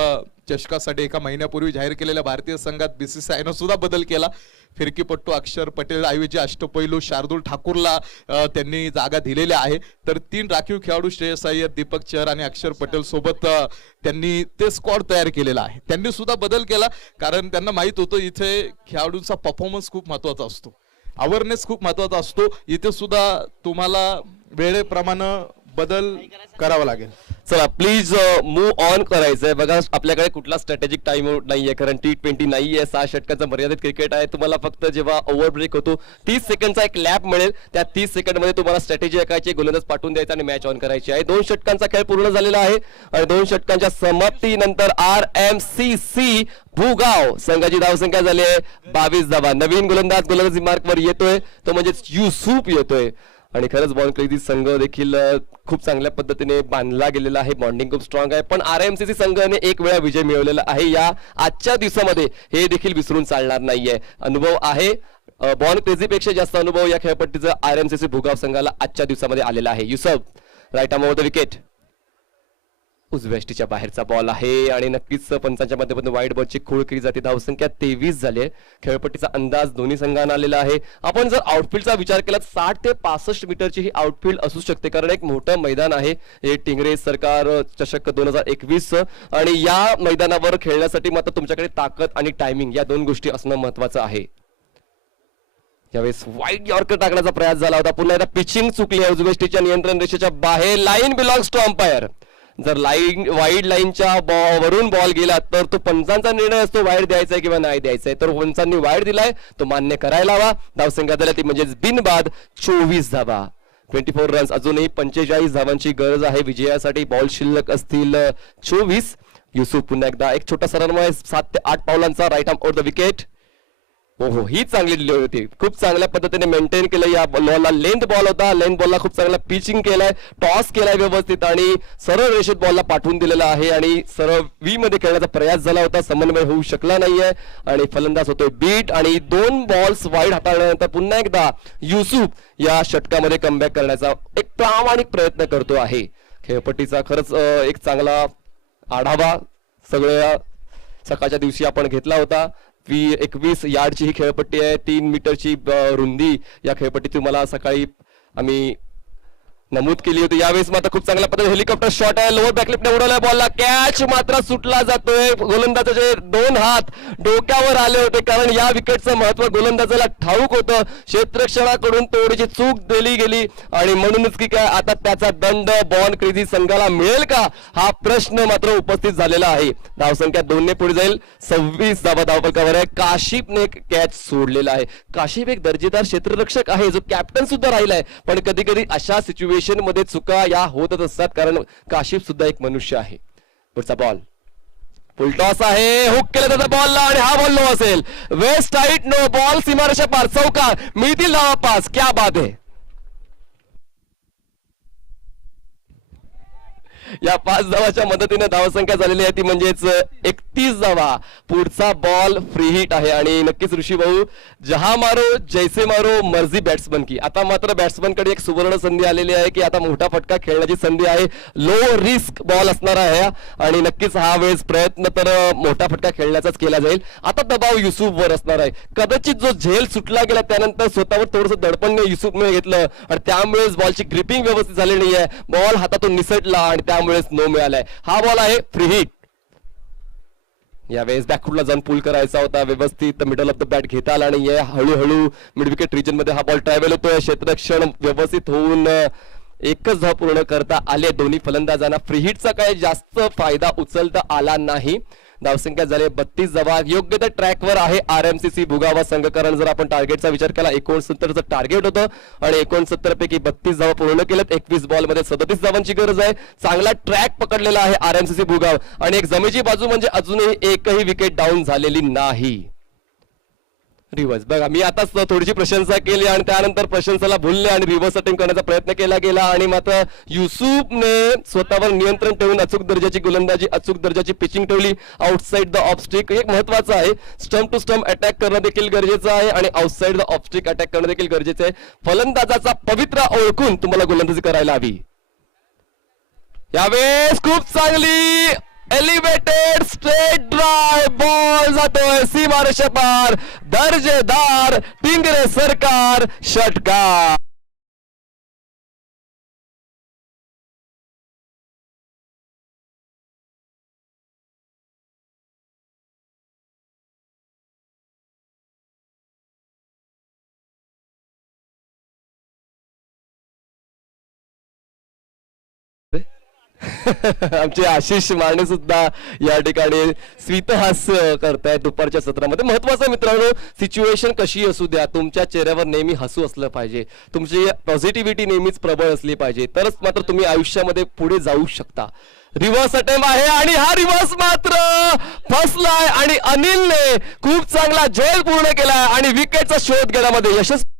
चषकासाठी एका महिन्यापूर्वी जाहीर केलेल्या भारतीय संघात BCCI सुद्धा बदल केला. फिरकीपट्टू अक्षर पटेल ऐवजी अष्टपैलू शार्दूल ठाकूरला त्यांनी जागा दिलेली आहे. तर 3 राखीव खेळाडू श्रेयस अय्यर, दीपक चहर आणि अक्षर पटेल सोबत त्यांनी ते स्क्वॉड तयार केलेला आहे. त्यांनी सुद्धा बदल केला कारण त्यांना माहित होतं इथे खेळाडूंचा परफॉर्मन्स खूप महत्वाचा असतो, अवेअरनेस खूप महत्वाचा असतो. इथे सुद्धा तुम्हाला वेळेप्रमाणे बदल करावा लागेल. चला प्लीज मूव ऑन करायचंय. बघा आपल्याकडे कुठला स्ट्रॅटेजिक टाइम नाहीये कारण T20 नाहीये. 6 षटकांचं मर्यादित क्रिकेट आहे. तुम्हाला फक्त जेव्हा ओव्हर ब्रेक होतो 30 सेकंडचा एक लॅप मिळेल. त्या 30 सेकंड मध्ये तुम्हाला स्ट्रॅटेजी आखायची, गोलंदाज पाठवून द्यायचा आणि मॅच ऑन करायची आहे. 2 षटकांचा खेळ पूर्ण झालेला आहे आणि 2 षटकांच्या समाप्तीनंतर RMCC भूगाव संघाची धावसंख्या झाली आहे 22 धावा. नवीन गोलंदाजी मार्कवर येतोय तो म्हणजे युसूफ येतोय आणि खरंच बॉल खरेदी संघ देखील खूप चांगल्या पद्धतीने बांधला गेलेला आहे. बॉन्डिंग खूप स्ट्रॉंग आहे. पण RMCC संघाने एक वेळा विजय मिळवलेला आहे या आजच्या दिवसामध्ये, हे देखील विसरून चालणार नाहीये. अनुभव आहे, बॉल क्रेझीपेक्षा जास्त अनुभव या खेळपट्टीचा RMCC भूगाव संघाला आजच्या दिवसामध्ये आलेला आहे. Yusuf right arm over the wicket, उजव्या यष्टीच्या बाहेरचा बॉल आहे आणि नक्कीच पंचांच्या माध्यमातून वाईड बॉलची खोळ केली जाते. धावसंख्या 23 झाली आहे. खेळपट्टीचा अंदाज दोन्ही संघांना आलेला आहे. आपण जर आउटफील्डचा विचार केला 60 ते 65 मीटरची ही आउटफील्ड असू शकते कारण एक मोठं मैदान आहे हे टिंगरे सरकार चषक 2021 आणि या मैदानावर खेळण्यासाठी मात्र तुमच्याकडे ताकद आणि टायमिंग या 2 गोष्टी असणं महत्वाचं आहे. यावेळेस वाईड यॉर्कर टाकण्याचा प्रयास झाला होता. पुन्हा एकदा पिचिंग चुकली आहे उजव्या यष्टीच्या नियंत्रण रेषेच्या बाहेर. Line belongs to umpire. जर लाईन वाईड लाईनच्या वरून बॉल गेला तर तो पंचांचा निर्णय असतो वाईड द्यायचा किंवा नाही द्यायचा. तर पंचांनी वाईड दिलाय तो मान्य करायला हवा. धावसंख्या झाली ती म्हणजेच बिनबाद 24 धावा. 24 रन्स. अजूनही 45 धावांची गरज आहे विजयासाठी. बॉल शिल्लक असतील 24. युसूफ पुन्हा एकदा एक छोटासा रन आहे 7 ते 8 पावलांचा. Right arm over the wicket. हो ही चांगली डिलिव्हरी होती. खूप चांगल्या पद्धतीने मेंटेन केलं या बॉलला. लेंथ बॉल होता. लेंथ बॉलला खूप चांगला पिचिंग केलाय, टॉस केलाय व्यवस्थित आणि सरळ रेषेत बॉलला पाठवून दिलेला आहे आणि सरळ V मध्ये खेळण्याचा प्रयास झाला होता. समन्वय होऊ शकला नाहीये आणि फलंदाज होतोय बीट आणि 2 बॉल्स वाईड हाताळल्यानंतर पुन्हा एकदा युसूफ या षटकामध्ये कमबॅक करण्याचा एक प्रामाणिक प्रयत्न करतो आहे. खेळपट्टीचा खरंच एक चांगला आढावा सगळ्या सकाळच्या दिवशी आपण घेतला होता. 21 यार्डची ही खेळपट्टी आहे. 3 मीटरची रुंदी या खेळपट्टी तुम्हाला सकाळी आम्ही नमूद केली होती. यावेळेस मात्र खूप चांगल्या पद्धतीने हेलिकॉप्टर शॉट आहे. लोअर बॅकलिपने उडवलाय बॉलला. कॅच मात्र सुटला जातोय. गोलंदाजाचे 2 हात डोक्यावर आले होते कारण या विकेटचं महत्व गोलंदाजाला ठाऊक होतं. क्षेत्ररक्षणाकडून थोडीशी चूक दिली गेली आणि म्हणूनच की काय आता त्याचा दंड बॉन क्रेझी संघाला मिळेल का हा प्रश्न मात्र उपस्थित झालेला आहे. धावसंख्या 2 ने पुढे जाईल. 26 धावा धावफलकावर आहे. काशिफने कॅच सोडलेला आहे. काशिफ एक दर्जेदार क्षेत्ररक्षक आहे जो कॅप्टन सुद्धा राहिलाय पण कधी कधी अशा सिच्युएशन मध्ये चुका या होतच असतात कारण काशिफ सुद्धा एक मनुष्य आहे. पुढचा बॉल फुल टॉस आहे. हुक केलं जातं बॉलला आणि हा बॉल नो असेल. Waist height no ball. सीमारेषा पार चौकार. मिळतील धावा 5. क्या बात आहे. या 5 धावाच्या मदतीने धावसंख्या झालेली आहे ती म्हणजेच 31 धावा. पुढचा बॉल फ्री हिट आहे आणि नक्कीच ऋषी भाऊ जहा मारो जैसे मारो मर्जी बॅट्समन की. आता मात्र बॅट्समन कडे एक सुवर्ण संधी आलेली आहे की आता मोठा फटका खेळण्याची संधी आहे. लो रिस्क बॉल असणार आहे आणि नक्कीच हा वेळेस प्रयत्न तर मोठा फटका खेळण्याचाच केला जाईल. आता दबाव युसूफ वर असणार आहे. कदाचित जो झेल सुटला गेला त्यानंतर स्वतःवर थोडंसं दडपण युसूफने घेतलं आणि त्यामुळेच बॉलची ग्रिपिंग व्यवस्थित झाली नाहीये. बॉल हातातून निसटला आणि त्यामुळेच नो मिळालाय. हा बॉल आहे फ्री हिट. यावेळेस बॅकफुटला जाऊन पुल करायचा होता. व्यवस्थित मिडल ऑफ द बॅट घेता आला नाहीये. हळूहळू मिड विकेट रिजन मध्ये हा बॉल ट्रॅव्हल होतोय. क्षेत्ररक्षण व्यवस्थित होऊन एकच धाव पूर्ण करता आले दोन्ही फलंदाजांना. फ्री हिटचा काही जास्त फायदा उचलता आला नाही. धावसंख्या झाली 32 धावा. योग्य त्या ट्रॅकवर आहे RMCC भुगावा संघ कारण जर आपण टार्गेटचा विचार केला 69चं टार्गेट होतं आणि 69 पैकी 32 धावा पूर्ण केल्यात. 21 बॉल मध्ये 37 धावांची गरज आहे. चांगला ट्रॅक पकडलेला आहे RMCC भुगाव आणि एक जमेची बाजू म्हणजे अजूनही एकही विकेट डाऊन झालेली नाही. रिव्हर्स बघा मी आताच थोडीशी प्रशंसा केली आणि त्यानंतर प्रशंसाला भुलले आणि रिव्हर्स अटेम्प्ट करण्याचा प्रयत्न केला गेला आणि मात्र युसूफने स्वतःवर नियंत्रण ठेवून अचूक दर्जाची गोलंदाजी अचूक दर्जाची पिचिंग ठेवली. आउटसाइड द ऑफ स्टिक एक महत्वाचं आहे. स्टंप टू स्टंप अटॅक करणं देखील गरजेचं आहे आणि outside the of stick attack करणं देखील गरजेचं आहे. फलंदाजाचा पवित्रा ओळखून तुम्हाला गोलंदाजी करायला हवी. यावेळेस खूप चांगली एलिव्हेटेड स्ट्रेट ड्राय बॉल जातोय सीमारेषे पार. दर्जेदार टिंगरे सरकार षटकार. आमचे आशिष माने सुद्धा या ठिकाणी स्मितहास्य करतायत दुपारच्या सत्रामध्ये. महत्वाचं मित्रांनो, सिच्युएशन कशी असू द्या, तुमच्या चेहऱ्यावर नेहमी हसू असलं पाहिजे, तुमची पॉझिटिव्हिटी नेहमीच प्रबळ असली पाहिजे, तरच मात्र तुम्ही आयुष्यामध्ये पुढे जाऊ शकता. रिव्हर्स अटेम्प्ट आहे आणि हा रिव्हर्स मात्र फसलाय आणि अनिलने खूप चांगला झेल पूर्ण केलाय आणि विकेटचा शोध घेण्यामध्ये यशस्वी.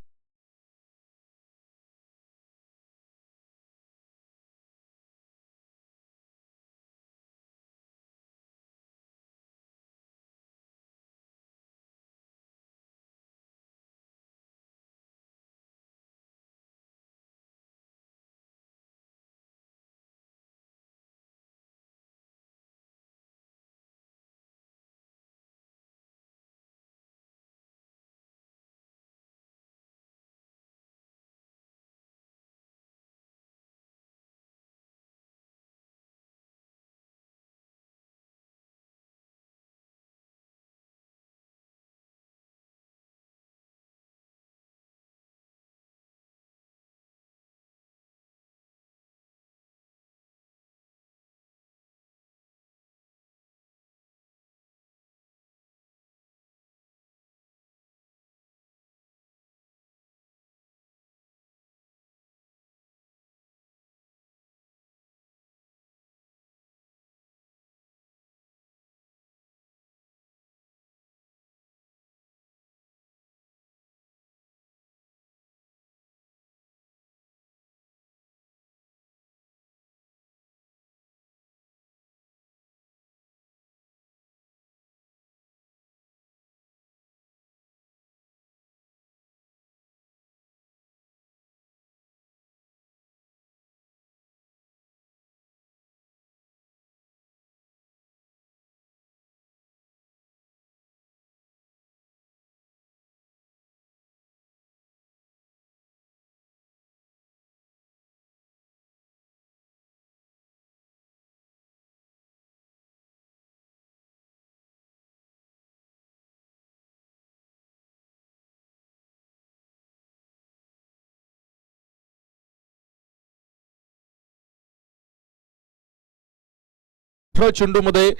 चेंडूमध्ये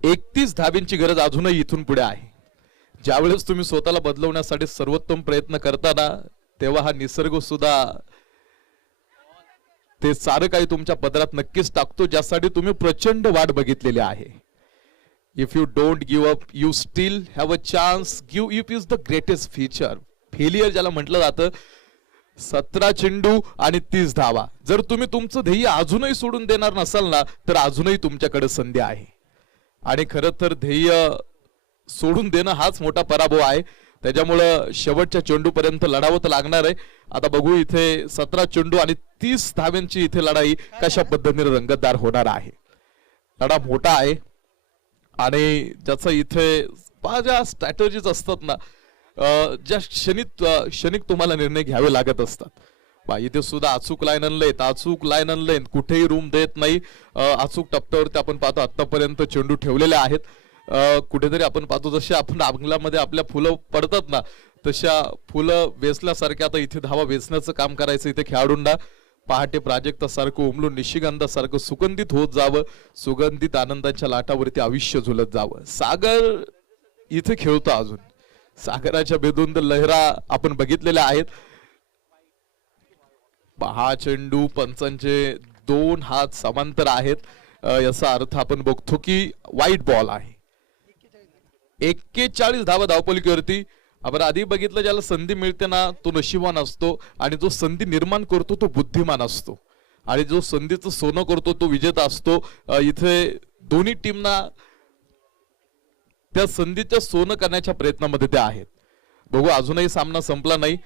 31 धाबींची गरज अजूनही इथून पुढे आहे. ज्यावेळेस तुम्ही स्वतःला बदलवण्यासाठी सर्वोत्तम प्रयत्न करताना, तेव्हा हा निसर्ग सुद्धा ते सारं काही तुमच्या पदरात नक्कीच टाकतो, ज्यासाठी तुम्ही प्रचंड वाट बघितलेली आहे. If you don't give up, you still have a chance. Give up is the greatest feature. Failure ज्याला म्हटलं जातं. 17 चेंडू आणि 30 धावा. जर तुम्ही तुमचं ध्येय अजूनही सोडून देणार नसाल ना, तर अजूनही तुमच्याकडे संधी आहे. आणि खरं तर ध्येय सोडून देणं हाच मोठा पराभव आहे. त्याच्यामुळं शेवटच्या चेंडूपर्यंत लढावं तर लागणार आहे. आता बघू इथे 17 चेंडू आणि 30 धाव्यांची इथे लढाई कशा पद्धतीने रंगतदार होणार आहे. लढा मोठा आहे आणि ज्याचा इथे ज्या स्ट्रॅटेजीज असतात ना, ज्या क्षणिक तुम्हाला निर्णय घ्यावे लागत असतात. इथे सुद्धा अचूक लाईन आणलंय, कुठेही रूम देत नाही. अचूक टप्प्यावरती आपण पाहतो आतापर्यंत चेंडू ठेवलेले आहेत. कुठेतरी आपण पाहतो जसे आपण अंगलामध्ये आपल्या फुलं पडतात ना, तशा फुलं वेचल्यासारखे आता इथे धावा वेचण्याचं काम करायचं इथे खेळाडूंना. पहाटे प्राजक्तासारखं उमलून निशिगंधासारखं सुगंधित होत जावं, सुगंधित आनंदाच्या लाटावरती आयुष्य झुलत जावं. सागर इथे खेळतो अजून. सागराच्या बेधुंद लहरा आपण बघितलेल्या आहेत. हा चेंडू पंचांचे 2 हात समांतर आहेत. याचा अर्थ आपण बघतो की वाईट बॉल आहे. 41 धावा धावपलिकेवरती. आपण आधी बघितलं, ज्याला संधी मिळते ना तो नशिबान असतो आणि जो संधी निर्माण करतो तो बुद्धिमान असतो आणि जो संधीचं सोनं करतो तो विजेता असतो. इथे दोन्ही टीमना त्या संधीचं सोनं करण्याच्या प्रयत्नामध्ये ते आहेत. बघू, अजूनही सामना संपला नाही.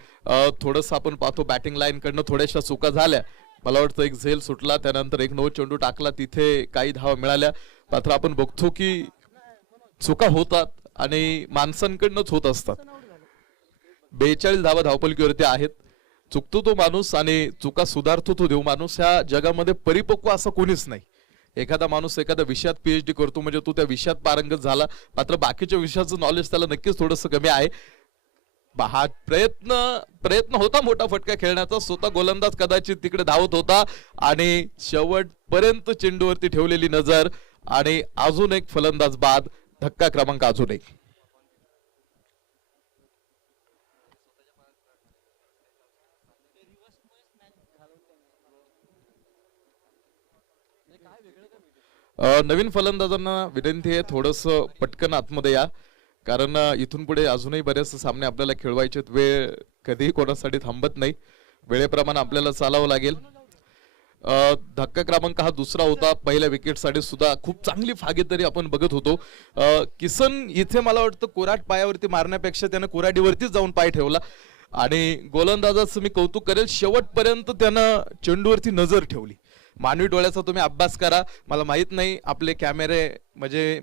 थोडस आपण पाहतो बॅटिंग लाईन कडनं थोड्याशा चुका झाल्या. मला वाटतं एक झेल सुटला, त्यानंतर एक 9 चेंडू टाकला, तिथे काही धावा मिळाल्या. मात्र आपण बघतो की चुका होतात आणि माणसांकडनंच होत असतात. 42 धावा धावपलकीवरती आहेत. चुकतो तो माणूस आणि चुका सुधारतो तो देव माणूस. ह्या जगामध्ये परिपक्व असं कोणीच नाही. एखादा माणूस एखाद्या विषयात PhD करतो म्हणजे तो त्या विषयात पारंगत झाला, मात्र बाकीच्या विषयाचं नॉलेज त्याला नक्कीच थोडंसं कमी आहे. हा प्रयत्न होता मोठा फटका खेळण्याचा. स्वतः गोलंदाज कदाचित तिकडे धावत होता आणि शेवटपर्यंत चेंडूवरती ठेवलेली नजर आणि अजून एक फलंदाज बाद. धक्का क्रमांक अजून एक. नवीन फलंदाजांना विनंती आहे थोडंसं पटकन आतमध्ये या, कारण इथून पुढे अजूनही बरेचसे सामने आपल्याला खेळवायचे. वेळ कधीही कोणासाठी थांबत नाही. वेळेप्रमाणे आपल्याला चालावं लागेल. धक्का क्रमांक हा दुसरा होता. पहिल्या विकेटसाठी सुद्धा खूप चांगली फागेदारी आपण बघत होतो. किसन इथे मला वाटतं कोराट पायावरती मारण्यापेक्षा त्यानं कोराडीवरतीच जाऊन पाय ठेवला आणि गोलंदाजाचं मी कौतुक करेल, शेवटपर्यंत त्यानं चेंडूवरती नजर ठेवली. मानवी डोळ्याचा तुम्ही अभ्यास करा. मला माहित नाही आपले कॅमेरे म्हणजे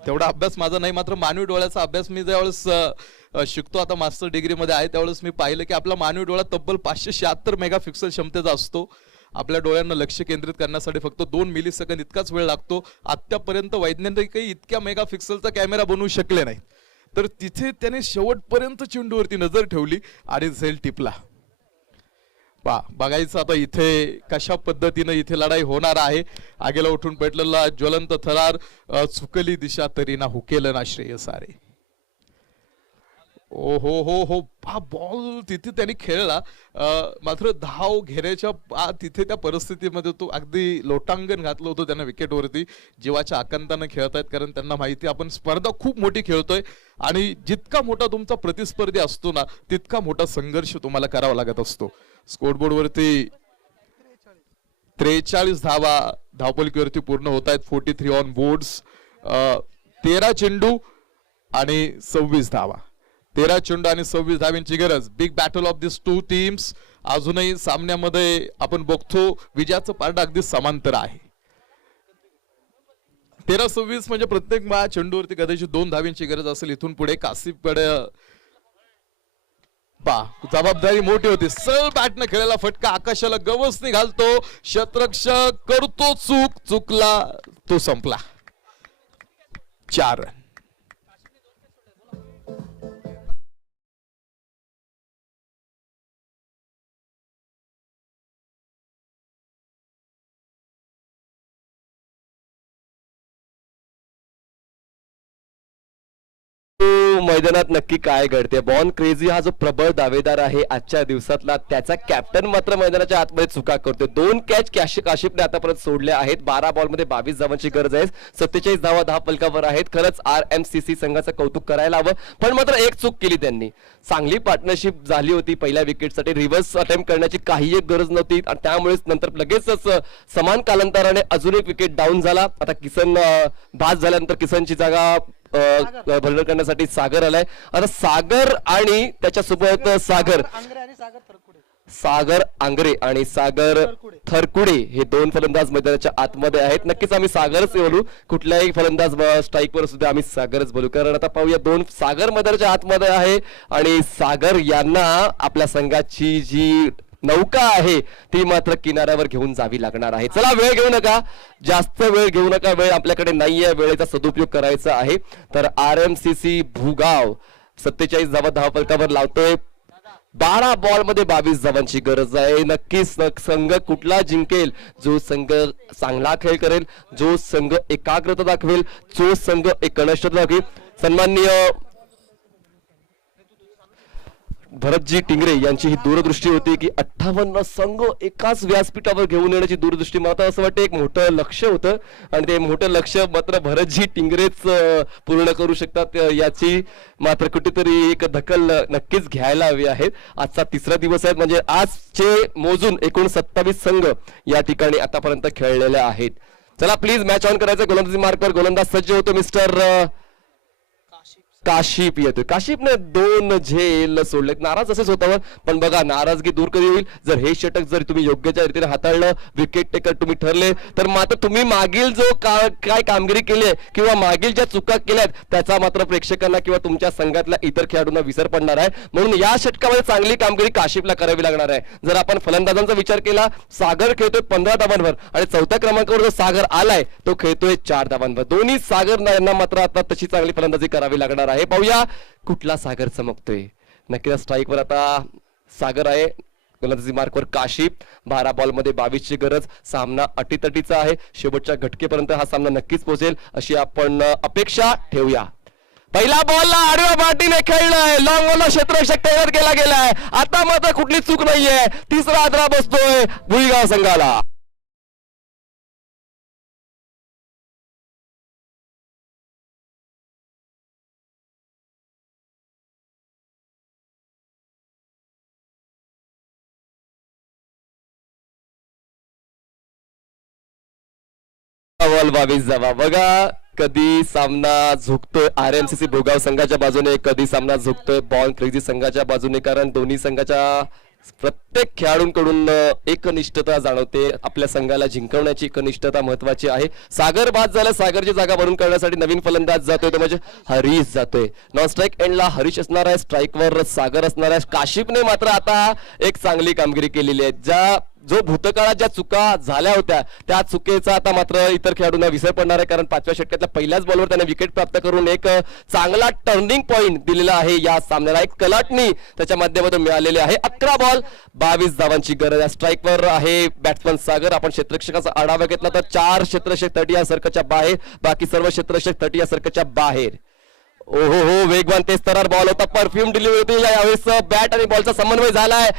तेवढा अभ्यास माझा नाही, मात्र मानवी डोळ्याचा अभ्यास मी ज्यावेळेस शिकतो आता मास्टर डिग्रीमध्ये आहे त्यावेळेस मी पाहिलं की आपला मानवी डोळा तब्बल 576 मेगापिक्सल क्षमतेचा असतो. आपल्या डोळ्यांना लक्ष केंद्रित करण्यासाठी फक्त 2 मिलीसेकंद इतकाच वेळ लागतो. आतापर्यंत वैज्ञानिकही इतक्या मेगापिक्सलचा कॅमेरा बनवू शकले नाही. तर तिथे त्याने शेवटपर्यंत चेंडूवरती नजर ठेवली आणि झेल टिपला. बघायचं आता इथे कशा पद्धतीनं इथे लढाई होणार आहे. आगेला उठून पेटलेला ज्वलंत थरार, चुकली दिशा तरी ना हुकेल ना श्रेय सारे. ओ हो हो हो, बॉल तिथे त्यांनी खेळला, मात्र धाव घेण्याच्या तिथे त्या परिस्थितीमध्ये तो अगदी लोटांगण घातलं होतं त्यांना विकेटवरती. जीवाच्या आकांतानं खेळतायत, कारण त्यांना माहिती आपण स्पर्धा खूप मोठी खेळतोय आणि जितका मोठा तुमचा प्रतिस्पर्धी असतो ना तितका मोठा संघर्ष तुम्हाला करावा लागत असतो. स्कोरबोर्ड वरती 43 धावा धावपलकीवरती पूर्ण होत आहेत. 43 ऑन बोर्ड्स. 13 चेंडू आणि 26 धावा. 13 चेंडू आणि 26 धावांची गरज. Big battle of this two teams. अजूनही सामन्यामध्ये आपण बघतो विजयाचं पारडं अगदी समांतर आहे. 13-26 म्हणजे प्रत्येक चेंडूवरती कदाचित 2 धावांची गरज असेल. इथून पुढे कासिफकडे जबाबदारी मोठी होती. सरळ बॅटनं खेळायला फटका आकाशाला गवसनी घालतो. शतरक्षक करतो चुकला तो संपला. 4 रन. मैदानात नक्की काय घडते. बॉर्न क्रेझी हा जो प्रबळ दावेदार आहे आजच्या दिवसातला, त्याचा कॅप्टन मात्र मैदानाच्या आतमध्ये चुका करतोय. 2 कॅच काशिफने आतापर्यंत सोडल्या आहेत. 12 बॉलमध्ये 22 धावांची गरज आहे. 47 धावा धावफलकावर आहेत. खरंच RMCC संघाचं कौतुक करायला हवं, पण मात्र एक चूक केली त्यांनी. चांगली पार्टनरशिप झाली होती पहिल्या विकेटसाठी. रिव्हर्स अटेम्प्ट करण्याची काही एक गरज नव्हती आणि त्यामुळेच नंतर लगेचच समान कालांतराने अजून एक विकेट डाऊन झाला. आता किसन बाद झाल्यानंतर किसनची जागा भरणं करण्यासाठी सागर आलाय. आता सागर आणि त्याच्यासोबत सागर आंग्रे आणि सागर थरकुडे हे 2 फलंदाज मैदानाच्या आतमध्ये आहेत. नक्कीच आम्ही सागरच बोलू. कुठल्याही फलंदाज स्ट्राईकवर सुद्धा आम्ही सागरच बोलू, कारण आता पाहूया 2 सागर मैदानाच्या आतमध्ये आहे आणि सागर यांना आपल्या संघाची जी नौका आहे ती मात्र किनाऱ्यावर घेऊन जावी लागणार आहे. चला, वेळ घेऊ नका, जास्त वेळ घेऊ नका. वेळ आपल्याकडे नाहीये, वेळेचा सदुपयोग करायचा आहे. तर RMCC भूगाव 47 धावा धावफलकावर लावतोय. 12 बॉलमध्ये 22 धावांची गरज आहे. नक्कीच संघ कुठला जिंकेल? जो संघ चांगला खेळ करेल, जो संघ एकाग्रता दाखवेल, जो संघ एकनिष्ठता दाखवेल. सन्माननीय भरतजी टिंगरे यांची ही दूरदृष्टी होती की 58 संघ एकाच व्यासपीठावर घेऊन येण्याची दूरदृष्टी. मला तर असं वाटतं एक मोठं लक्ष होतं आणि ते मोठं लक्ष मात्र भरतजी टिंगरेच पूर्ण करू शकतात. याची मात्र कुठेतरी एक दखल नक्कीच घ्यायला हवी आहे. आजचा 3रा दिवस आहे, म्हणजे आजचे मोजून एकूण 27 संघ या ठिकाणी आतापर्यंत खेळलेले आहेत. चला प्लीज मॅच ऑन करायचं. गोलंदाजी मार्कवर गोलंदाज सज्ज होतो. मिस्टर काशिप येतोय. काशिपने 2 झेल सोडलेत. नाराज असेच होतावर, पण बघा नाराजगी दूर कधी होईल जर हे षटक जर तुम्ही योग्यच्या रीतीने हाताळलं, विकेट टेकर तुम्ही ठरले, तर मात्र तुम्ही मागील जो काय कामगिरी केली आहे किंवा मागील ज्या चुका केल्यात त्याचा मात्र प्रेक्षकांना किंवा तुमच्या संघातल्या इतर खेळाडूंना विसर पडणार आहे. म्हणून या षटकामध्ये चांगली कामगिरी काशिपला करावी लागणार आहे. जर आपण फलंदाजांचा विचार केला, सागर खेळतोय 15 धावांवर आणि चौथ्या क्रमांकावर जो सागर आलाय तो खेळतोय 4 धावांवर. दोन्ही सागर यांना मात्र आता तशी चांगली फलंदाजी करावी लागणार आहे. पाहूया कुठला सागर चमकतोय. नक्कीच स्ट्राईकवर आता सागर आहे, गोलंदाजी मार्कवर काशिप. 12 बॉलमध्ये 22 ची गरज. सामना अटीतटीचा आहे. शेवटच्या घटकेपर्यंत हा सामना नक्कीच पोहोचेल अशी आपण अपेक्षा ठेवूया. पहिला बॉलला आडव्या पाठीने खेळलाय, लॉंग बॉलला क्षेत्ररक्षक तयार केला गेलाय. आता मात्र कुठली चूक नाहीये. तिसरा आदरा बसतोय भुईगाव संघाला. बॉल 22 धावा. बघा कधी सामना झुकतोय RMCC भोगाव संघाच्या बाजूने, कधी सामना झुकतोय बॉन क्रेझी संघाच्या बाजूने, कारण दोन्ही संघाच्या प्रत्येक खेळाडूंकडून एकनिष्ठता जाणवते. आपल्या संघाला जिंकवण्याची एकनिष्ठता महत्वाची आहे. सागर बाद झाला, सागरची जागा भरून करण्यासाठी नवीन फलंदाज जातोय तो म्हणजे हरीश जातोय. नॉन स्ट्राईक एंडला हरीश असणार आहे, स्ट्राईकवर सागर असणार आहे. काशिपने मात्र आता एक चांगली कामगिरी केलेली आहे. जो भूतकाळात ज्या चुका झाल्या होत्या त्या चुकीचा आता मात्र इतर खेळाडूंना विसर पडणार आहे, कारण 5व्या षटकातल्या पहिल्याच बॉलवर त्याने विकेट प्राप्त करून एक चांगला टर्निंग पॉइंट दिलेला आहे या सामन्याला. एक कलाटणी त्याच्या माध्यमातून मिळालेली आहे. 11 बॉल 22 धावांची गरज आहे. स्ट्राईकवर आहे बॅट्समन सागर. आपण क्षेत्ररक्षकाचा आढावा घेतला तर 4 क्षेत्ररक्षक 30 या सर्कलच्या बाहेर, बाकी सर्व क्षेत्ररक्षक 30 या सर्कलच्या बाहेर. ओहो हो, वेगवान तेज तरार बॉल होता. परफ्यूम डिलिव्हरी होती. यावेळेस बॅट आणि बॉलचा समन्वय झालाय.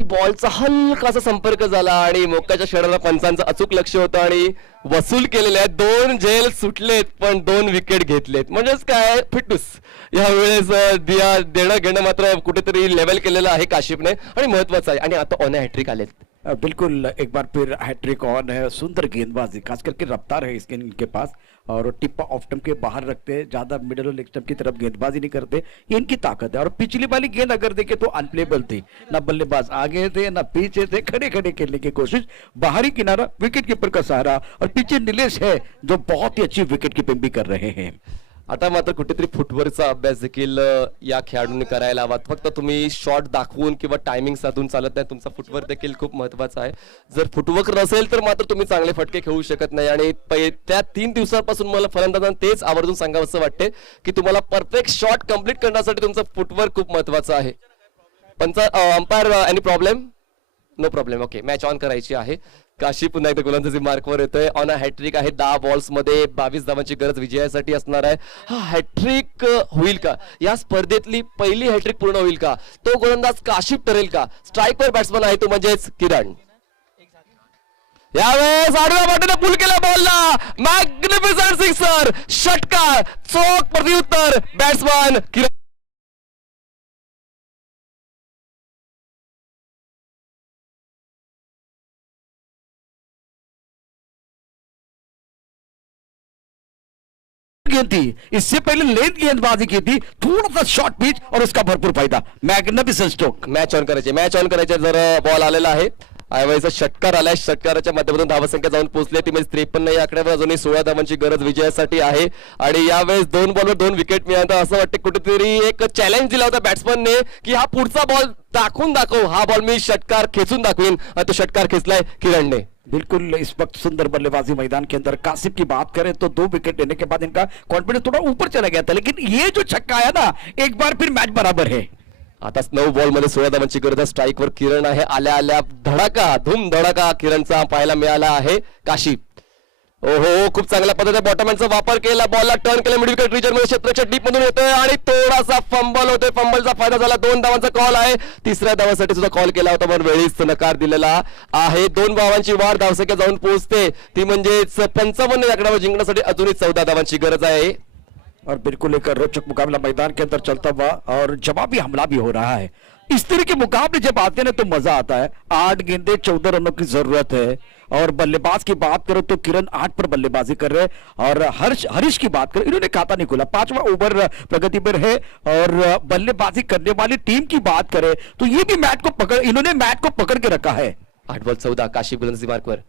बॉलचा हलकासा संपर्क झाला आणि मोक्याच्या षडाला पंचांचं अचूक लक्ष होतं आणि वसूल केलेले आहेत. 2 झेल सुटलेत पण 2 विकेट घेतलेत. म्हणजेच काय फिटनेस यावेळेस देणं घेणं मात्र कुठेतरी लेवल केलेलं आहे काशिपने आणि महत्वाचं आहे. आणि आता ऑन हॅट्रिक आलेत. बिल्कुल एक बार फिर हैट्रिक ऑन है. सुंदर गेंदबाजी, खास करके रफ्तार है इसके इनके पास, और टिप ऑफ स्टंप के बाहर रखते हैं, ज्यादा मिडल और लेग स्टंप की तरफ गेंदबाजी नहीं करते. ये इनकी ताकत है. और पिछली वाली गेंद अगर देखे तो अनप्लेबल थी, ना बल्लेबाज आगे थे ना पीछे थे, खड़े खड़े खेलने की कोशिश. बाहरी किनारा, विकेट कीपर का सहारा, और पीछे नीलेश है जो बहुत ही अच्छी विकेट कीपिंग भी कर रहे हैं. आता मात्र कुठेतरी फुटवर्कचा अभ्यास देखील या खेळाडूंनी करायला हवा. फक्त तुम्ही शॉट दाखवून किंवा टायमिंग साधून चालत नाही. तुमचा फुटवर्क देखील खूप महत्वाचा आहे. जर फुटवर्क नसेल तर मात्र तुम्ही चांगले फटके खेळू शकत नाही. आणि त्या 3 दिवसांपासून मला फलंदाजांना तेच आवर्जून सांगावं असं वाटते की तुम्हाला परफेक्ट शॉट कंप्लीट करण्यासाठी तुमचं फुटवर्क खूप महत्वाचं आहे. Umpire any problem? No problem. Okay, match on करायची आहे. काशी पुन्हा एकदा गोलंदाजी मार्कवर येतोय. ऑन अ हॅट्रिक आहे. 10 बॉल्स मध्ये 22 धावांची गरज विजयासाठी असणार आहे. हा हॅट्रिक होईल का? या स्पर्धेतली पहिली हॅट्रिक पूर्ण होईल का? तो गोलंदाज काशिप ठरेल का? स्ट्राईकवर बॅट्समन आहे तो म्हणजेच किरण. यावेळेस आडव्या पाठीने पुल केला बॉलला. मॅग्निफिसंट सिक्सर, षटकार, चोख प्रत्युत्तर बॅट्समन किरण. गेंद थी, इससे पहले लेंथ गेंदबाजी की थी, थोड़ा सा शॉर्ट पिच और उसका भरपूर फायदा. Magnificent stroke. मॅच ऑन करायचे. जर बॉल आलेला आहे, यावेळेस षटकार आलाय. षटकाराच्या माध्यमातून धावसंख्या जाऊन पोहोचली ती म्हणजे 53 या आकड्यावर अजूनही 16 धावांची गरज विजयासाठी आहे. आणि यावेळेस 2 बॉलवर 2 विकेट मिळाला. असं वाटतं कुठेतरी एक चॅलेंज दिला होता बॅट्समनने की हा पुढचा बॉल दाखव, हा बॉल मी षटकार खेचून दाखवीन. तो षटकार खेचलाय किरणने. बिल्कुल इस वक्त सुंदर बल्लेबाजी मैदान के अंदर. कासिफ की बात करें तो 2 विकेट लेने के बाद इनका कॉन्फिडेंस थोड़ा ऊपर चला गया था, लेकिन ये जो छक्का आया ना, एक बार फिर मैच बराबर है. आता 9 बॉल मध्ये 16 धावांची गरज. स्ट्राईकवर किरण आहे. आल्या धूम धडाका किरणचा पाहायला मिळाला आहे. काशिप ओहो, खूप चांगल्या पद्धतीने बॉटमॅनचा वापर केला, बॉलला टर्न केला, मिड विकेट रिजन मध्ये क्षेत्राच्या डीप मधून येतोय आणि थोडासा फंबल होतोय. फंबलचा फायदा झाला, 2 धावांचा कॉल आहे. तिसऱ्या धावासाठी सुद्धा कॉल केला होता, पण वेळीच नकार दिलेला आहे. 2 धावांची वाढ धावसंख्या जाऊन पोहोचते, ती म्हणजेच 55 आकड्यावर जिंकण्यासाठी अजूनही 14 धावांची गरज आहे. और बिल्कुल एक रोचक मुकाबला मैदान के अंदर चलता हुआ और जवाबी हमला भी हो रहा है. इस तरह के मुकाबले जब आते हैं ना तो मजा आता है. 8 गेंदे 14 रनों की जरूरत है. और बल्लेबाज की बात करो तो किरण 8 पर बल्लेबाजी कर रहे हैं और हरीश की बात करें, इन्होंने खाता नहीं खोला, 5वां ओवर प्रगति पर है. और बल्लेबाजी करने वाली टीम की बात करें तो ये भी इन्होंने मैच को पकड़ के रखा है. 8 बॉल 14 काशी गोलंदाजी मार्कवर.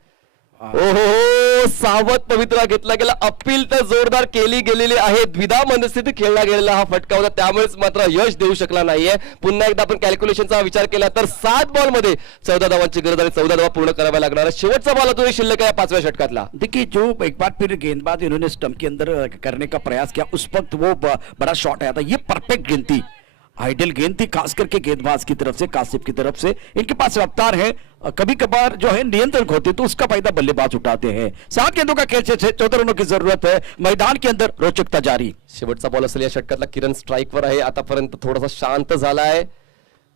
ओहो, सावध पवित्रा घेतला गेला. अपील तर जोरदार केली गेलेली आहे. द्विधा मनस्थिती खेळला गेलेला हा फटका होता, त्यामुळेच मात्र यश देऊ शकला नाहीये. पुन्हा एकदा आपण कॅल्क्युलेशनचा विचार केला तर 7 बॉल मध्ये 14 धावांची गरज आणि 14 धावा पूर्ण कराव्या लागणार. शेवटचा बॉल अजूनही शिल्लक आहे 5व्या षटकातला. देखिए जो एक बार फिर गेंदबाज इन्होंने स्टंप के अंदर करने का प्रयास किया, उस वक्त वो बड़ा शॉट आया था. ये परफेक्ट गेंद थी, आइडियल गेंद थी, खास करके गेंदबाज की तरफ से, कासिफ की तरफ से. इनके पास रफ्तार है, कभी कभार जो है नियंत्रण होते तो उसका फायदा बल्लेबाज उठाते हैं. 7 गेंदों का खेल से 14 रनों की जरूरत है. मैदान के अंदर रोचकता जारी. शेवटचा बॉल असेल या षटकातला. किरण स्ट्राईकवर आहे, आतापर्यंत थोडासा शांत झालाय,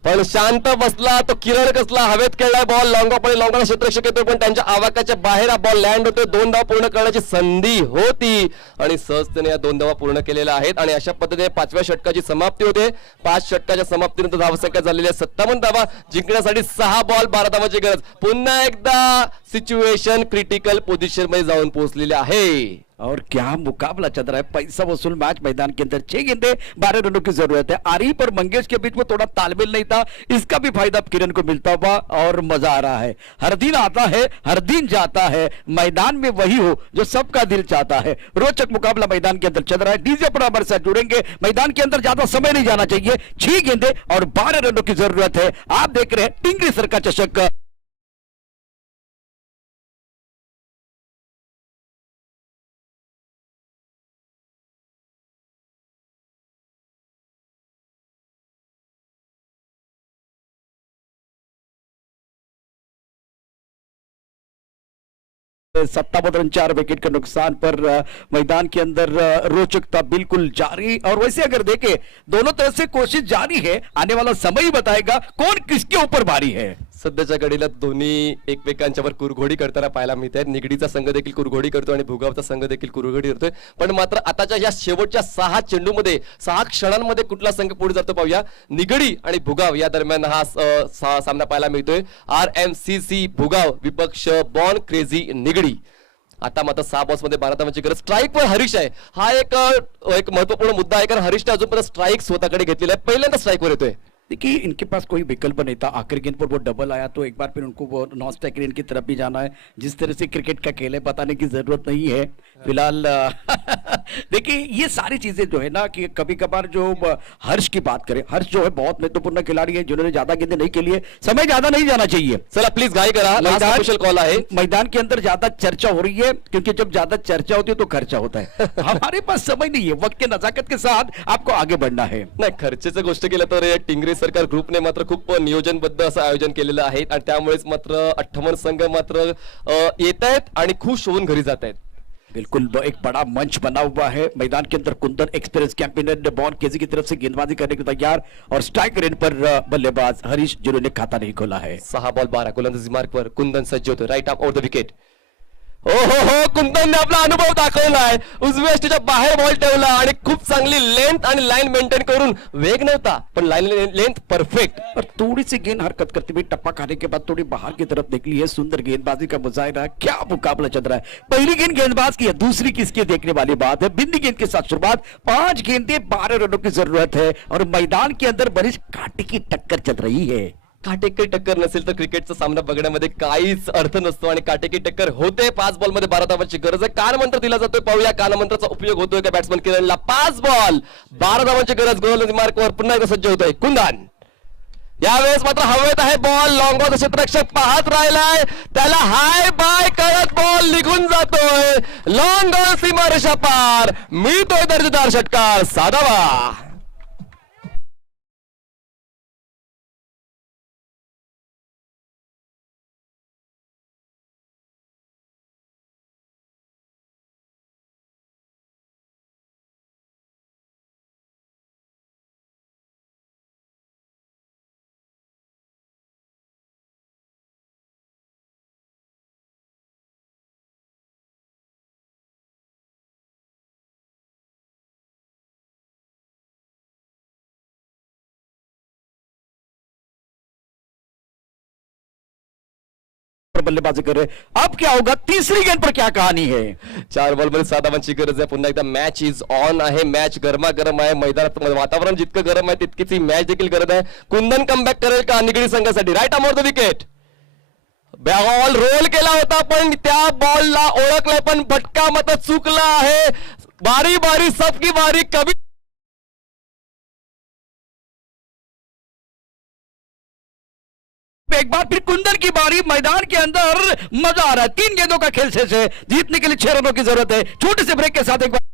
पण शांत बसला तो किरण कसला. हवेत खेळलाय बॉल, लॉंग ऑफ आणि लॉंगला क्षेत्ररक्षक येतोय, पण त्यांच्या आवाकाच्या बाहेर हा बॉल लँड होतोय. 2 धावा पूर्ण करण्याची संधी होती आणि सहजतेने या 2 धावा पूर्ण केलेल्या आहेत आणि अशा पद्धतीने 5व्या षटकाची समाप्ती होते. 5 षटकाच्या समाप्तीनंतर धावसंख्या झालेली आहे 57 धावा. जिंकण्यासाठी 6 बॉल 12 धावांची गरज. पुन्हा एकदा सिच्युएशन क्रिटिकल पोझिशन मध्ये जाऊन पोहोचलेली आहे. और क्या मुकाबला चल रहा है, पैसा वसूल मैच. मैदान के अंदर 6 गेंदे 12 रनों की जरूरत है. आरिफ और मंगेश के बीच में थोड़ा तालमेल नहीं था, इसका भी फायदा किरण को मिलता हुआ और मजा आ रहा है. हर दिन आता है, हर दिन जाता है, मैदान में वही हो जो सबका दिल चाहता है. रोचक मुकाबला मैदान के अंदर चल रहा है. डीजे पर हमारे साथ जुड़ेंगे. मैदान के अंदर ज्यादा समय नहीं जाना चाहिए. 6 गेंदे और 12 रनों की जरूरत है. आप देख रहे हैं टिंगरी सर का चषक. सत्तावन रन 4 विकेट के नुकसान पर मैदान के अंदर रोचकता बिल्कुल जारी. और वैसे अगर देखें दोनों तरफ से कोशिश जारी है. आने वाला समय ही बताएगा कौन किसके ऊपर भारी है. सध्याच्या घडीला दोन्ही एकमेकांच्यावर कुरघोडी करताना पाहायला मिळत आहेत. निगडीचा संघ देखील कुरघोडी करतो आणि भुगावचा संघ देखील कुरघोडी करतोय. पण मात्र आताच्या या शेवटच्या 6 चेंडूमध्ये 6 क्षणांमध्ये कुठला संघ पुढे जातो पाहूया. निगडी आणि भुगाव या दरम्यान हा सामना पाहायला मिळतोय. RMCC भुगाव विपक्ष बॉर्न क्रेझी निगडी. आता मात्र 6 बॉल्स मध्ये 12 धावांची गरज. स्ट्राईकवर हरीश आहे, हा एक महत्वपूर्ण मुद्दा आहे, कारण हरीशने अजूनपर्यंत स्ट्राईक स्वतःकडे घेतलेला आहे. पहिल्यांदा स्ट्राईकवर येतोय. देखिए इनके पास कोई विकल्प नहीं था. आखिरी गेंद पर वो डबल आया तो एक बार फिर उनको वो नॉन स्ट्राइक रेंज की तरफ भी जाना है. जिस तरह से क्रिकेट का खेल है बताने की जरूरत नहीं है फिलहाल. देखिए ये सारी चीजें जो है ना कि कभी कभार जो हर्ष की बात करें, हर्ष जो है बहुत महत्वपूर्ण खिलाड़ी है जिन्होंने ज्यादा गेंदे नहीं खेली है. समय ज्यादा नहीं जाना चाहिए. चला प्लीज घाई करा, स्पेशल कॉल आहे. मैदान के अंदर ज्यादा चर्चा हो रही है क्योंकि जब ज्यादा चर्चा होती है तो खर्चा होता है. हमारे पास समय नहीं है. वक्त के नजाकत के साथ आपको आगे बढ़ना है. नाही, खर्चेची गोष्ट केलं तर टिंगरे सरकार ग्रुपने मात्र खूप नियोजनबद्ध असं आयोजन केलेलं आहे आणि त्यामुळेच मात्र 58 संघ मात्र येत आहेत आणि खुश होऊन घरी जात आहेत. बिल्कुल एक बड़ा मंच बना हुआ है. मैदान के अंदर कुंदन एक्सपीरियंस कैंपेनर बॉन केजी की तरफ से गेंदबाजी करने को तैयार और स्ट्राइक रेंज पर बल्लेबाज हरीश जिन्होंने खाता नहीं खोला है. 6 बॉल 12 गोलंदाजी मार्कवर कुंदन सज्ज होतो. Right arm over the wicket. हो कुंदनने आपला अनुभव दाखवलाय. उजव्या यष्टीच्या बाहेर बॉल ठेवला आणि खूप चांगली लेंथ आणि लाईन मेंटेन करून, वेग नव्हता पण लाईन लेंथ परफेक्ट. और थोड़ी सी गेंद हरकत करते हुए टप्पा खाने के बाद थोड़ी बाहर की तरफ निकली है. सुंदर गेंदबाजी का मुजाहिरा. क्या मुकाबला चल रहा है. पहली गेंद गेंदबाज की है, दूसरी किसकी देखने वाली बात है. बिंदी गेंद के साथ शुरुआत. 5 गेंदे 12 रनों की जरूरत है और मैदान के अंदर बड़ी कांटे की टक्कर चल रही है. काटेकी टक्कर नसेल तर क्रिकेटचा सामना बघण्यामध्ये काहीच अर्थ नसतो आणि काटेकी टक्कर होते. 5 बॉल मध्ये 12 धावांची गरज आहे. कानमंत्र दिला जातोय, पाहूया कानमंत्राचा उपयोग होतोय का बॅट्समन किरणला. 5 बॉल 12 धावांची गरज. गोलंदाजी मार्कवर पुन्हा एकदा सज्ज होतोय कुंदन. यावेळेस मात्र हवेत आहे बॉल. लॉंग बॉल क्षेत्ररक्षक पाहत राहिलाय, त्याला हाय बाय करत बॉल निघून जातोय. लॉंग ऑन सीमारेषा पार. मिळतोय दर्जेदार षटकार. 6 धावा. पर बल्लेबाजी कर रहे। अब क्या होगा, तीसरी गेंद पर क्या कहानी है? 4 बॉलमध्ये 7 धावांची गरज आहे। पुन्हा एकदा मॅच इज ऑन आहे, मॅच गरमागरम आहे, मैदानात वातावरण जितकं गरम आहे तितकीच ही मॅच देखील गरज आहे। कुंदन कमबॅक करेल का निगडी संघासाठी? Right arm the wicket, ball roll केला होता पण त्या बॉलला ओळखलंय पण फटका मात्र चुकला आहे। बारी बारी सबकी बारी, कभी एक बार फिर कुंदन की बारी, मैदान के अंदर मजा आ रहा है। 3 गेंदों का खेल से जीतने के लिए 6 रनों की जरूरत है। छोटे से ब्रेक के साथ एक बार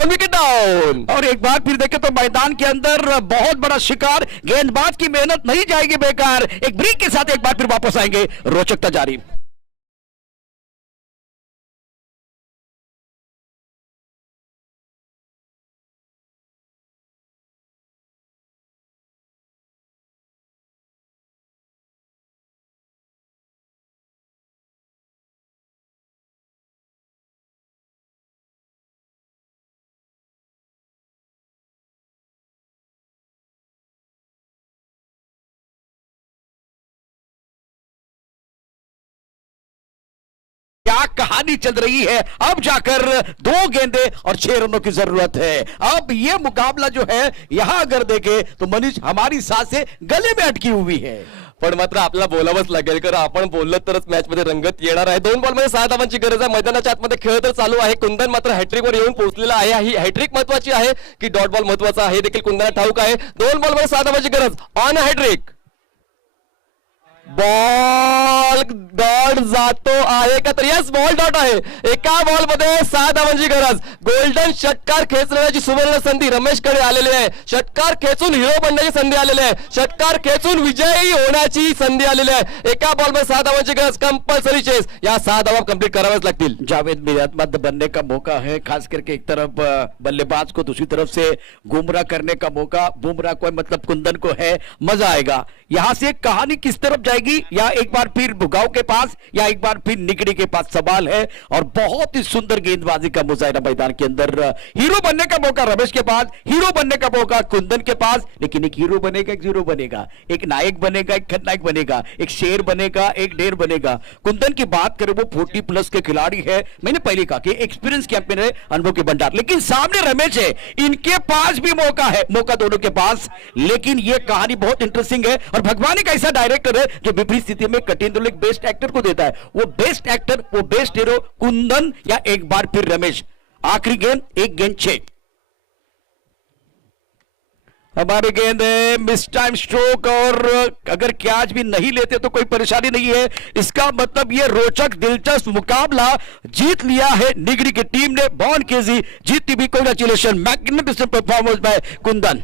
विकेट डाउन। और एक बार फिर देखें तो मैदान के अंदर बहुत बड़ा शिकार, गेंदबाज की मेहनत नहीं जाएगी बेकार। एक ब्रेक के साथ एक बार फिर वापस आएंगे, रोचकता जारी। क्या कहानी चल रही है, अब जाकर 2 गेंदे और 6 रनों की जरूरत है। अब यह मुकाबला जो है, यहां अगर देखे तो मनीष हमारी सांसें गले में अटकी हुई है। पण मात्र आपल्याला बोलावंच लागेल, कारण आपण बोललं तरच मॅच मध्ये रंगत येणार आहे। 2 बॉलमध्ये 6 धावांची गरज आहे। मैदानाच्या आतमध्ये खेळ तर चालू आहे, कुंदन मात्र हॅट्रिक वर येऊन पोहोचलेला आहे। ही हॅट्रिक महत्वाची आहे की डॉट बॉल महत्वाचा आहे देखील कुंदनाला ठाऊक आहे। 2 बॉलमध्ये 6 धावांची गरज, ऑन हॅट्रिक, बॉल डॉट जातो आहे का? तर यस, बॉल डॉट आहे। एका बॉल मध्ये 6 धावांची गरज। गोल्डन षटकार खेचण्याची सुवर्ण संधी रमेशकडे आलेली आहे। षटकार खेचून हिरो बनण्याची संधी आलेली आहे, षटकार खेचून विजयी होण्याची संधी आलेली आहे। एका बॉल मध्ये 6 धावांची गरज, कंपल्सरी चेस, या 6 धावा कंप्लीट कराव्याच लागतील। जावेद मिरादमंद बनने का मौका है, खास करके एक तरफ बल्लेबाज को, दूसरी तरफ से गुमराह करने का मौका बुमराह को, मतलब कुंदन को है। मजा आएगा। यहां से कहानी किस तरफ जाएगी, या एक बार फिर भुगाव के पास, या एक बार फिर निकड़ी के पास सवाल है। और बहुत ही सुंदर गेंदबाजी का मुजाहिरा मैदान के अंदर। हीरो बनने का मौका रमेश के पास, हीरो बनने का मौका कुंदन के पास। लेकिन एक हीरो बनेगा, एक जीरो बनेगा, एक नायक बनेगा, एक खलनायक बनेगा, एक शेर बनेगा, एक ढेर बनेगा। कुंदन की बात करें, वो 40 प्लस के खिलाड़ी है। मैंने पहले कहा कि एक्सपीरियंस कैंपेन है, अनुभव के भंडार। लेकिन सामने रमेश है, इनके पास भी मौका है, मौका दोनों के पास। लेकिन यह कहानी बहुत इंटरेस्टिंग है। और भगवान एक ऐसा डायरेक्टर है जो विपरीत स्थिति में कठिन रोल एक बेस्ट एक्टर को देता है। वो बेस्ट एक्टर, वो बेस्ट हीरो कुंदन, या एक बार फिर रमेश। आखिरी गेंद, 1 गेंद 6। हमारी गेंद है मिस टाइम स्ट्रोक, और अगर कैच भी नहीं लेते तो कोई परेशानी नहीं है। इसका मतलब ये रोचक दिलचस्प मुकाबला जीत लिया है निगड़ी की टीम ने। बॉन केजी जीतती भी, congratulation, magnificent performance by Kundan.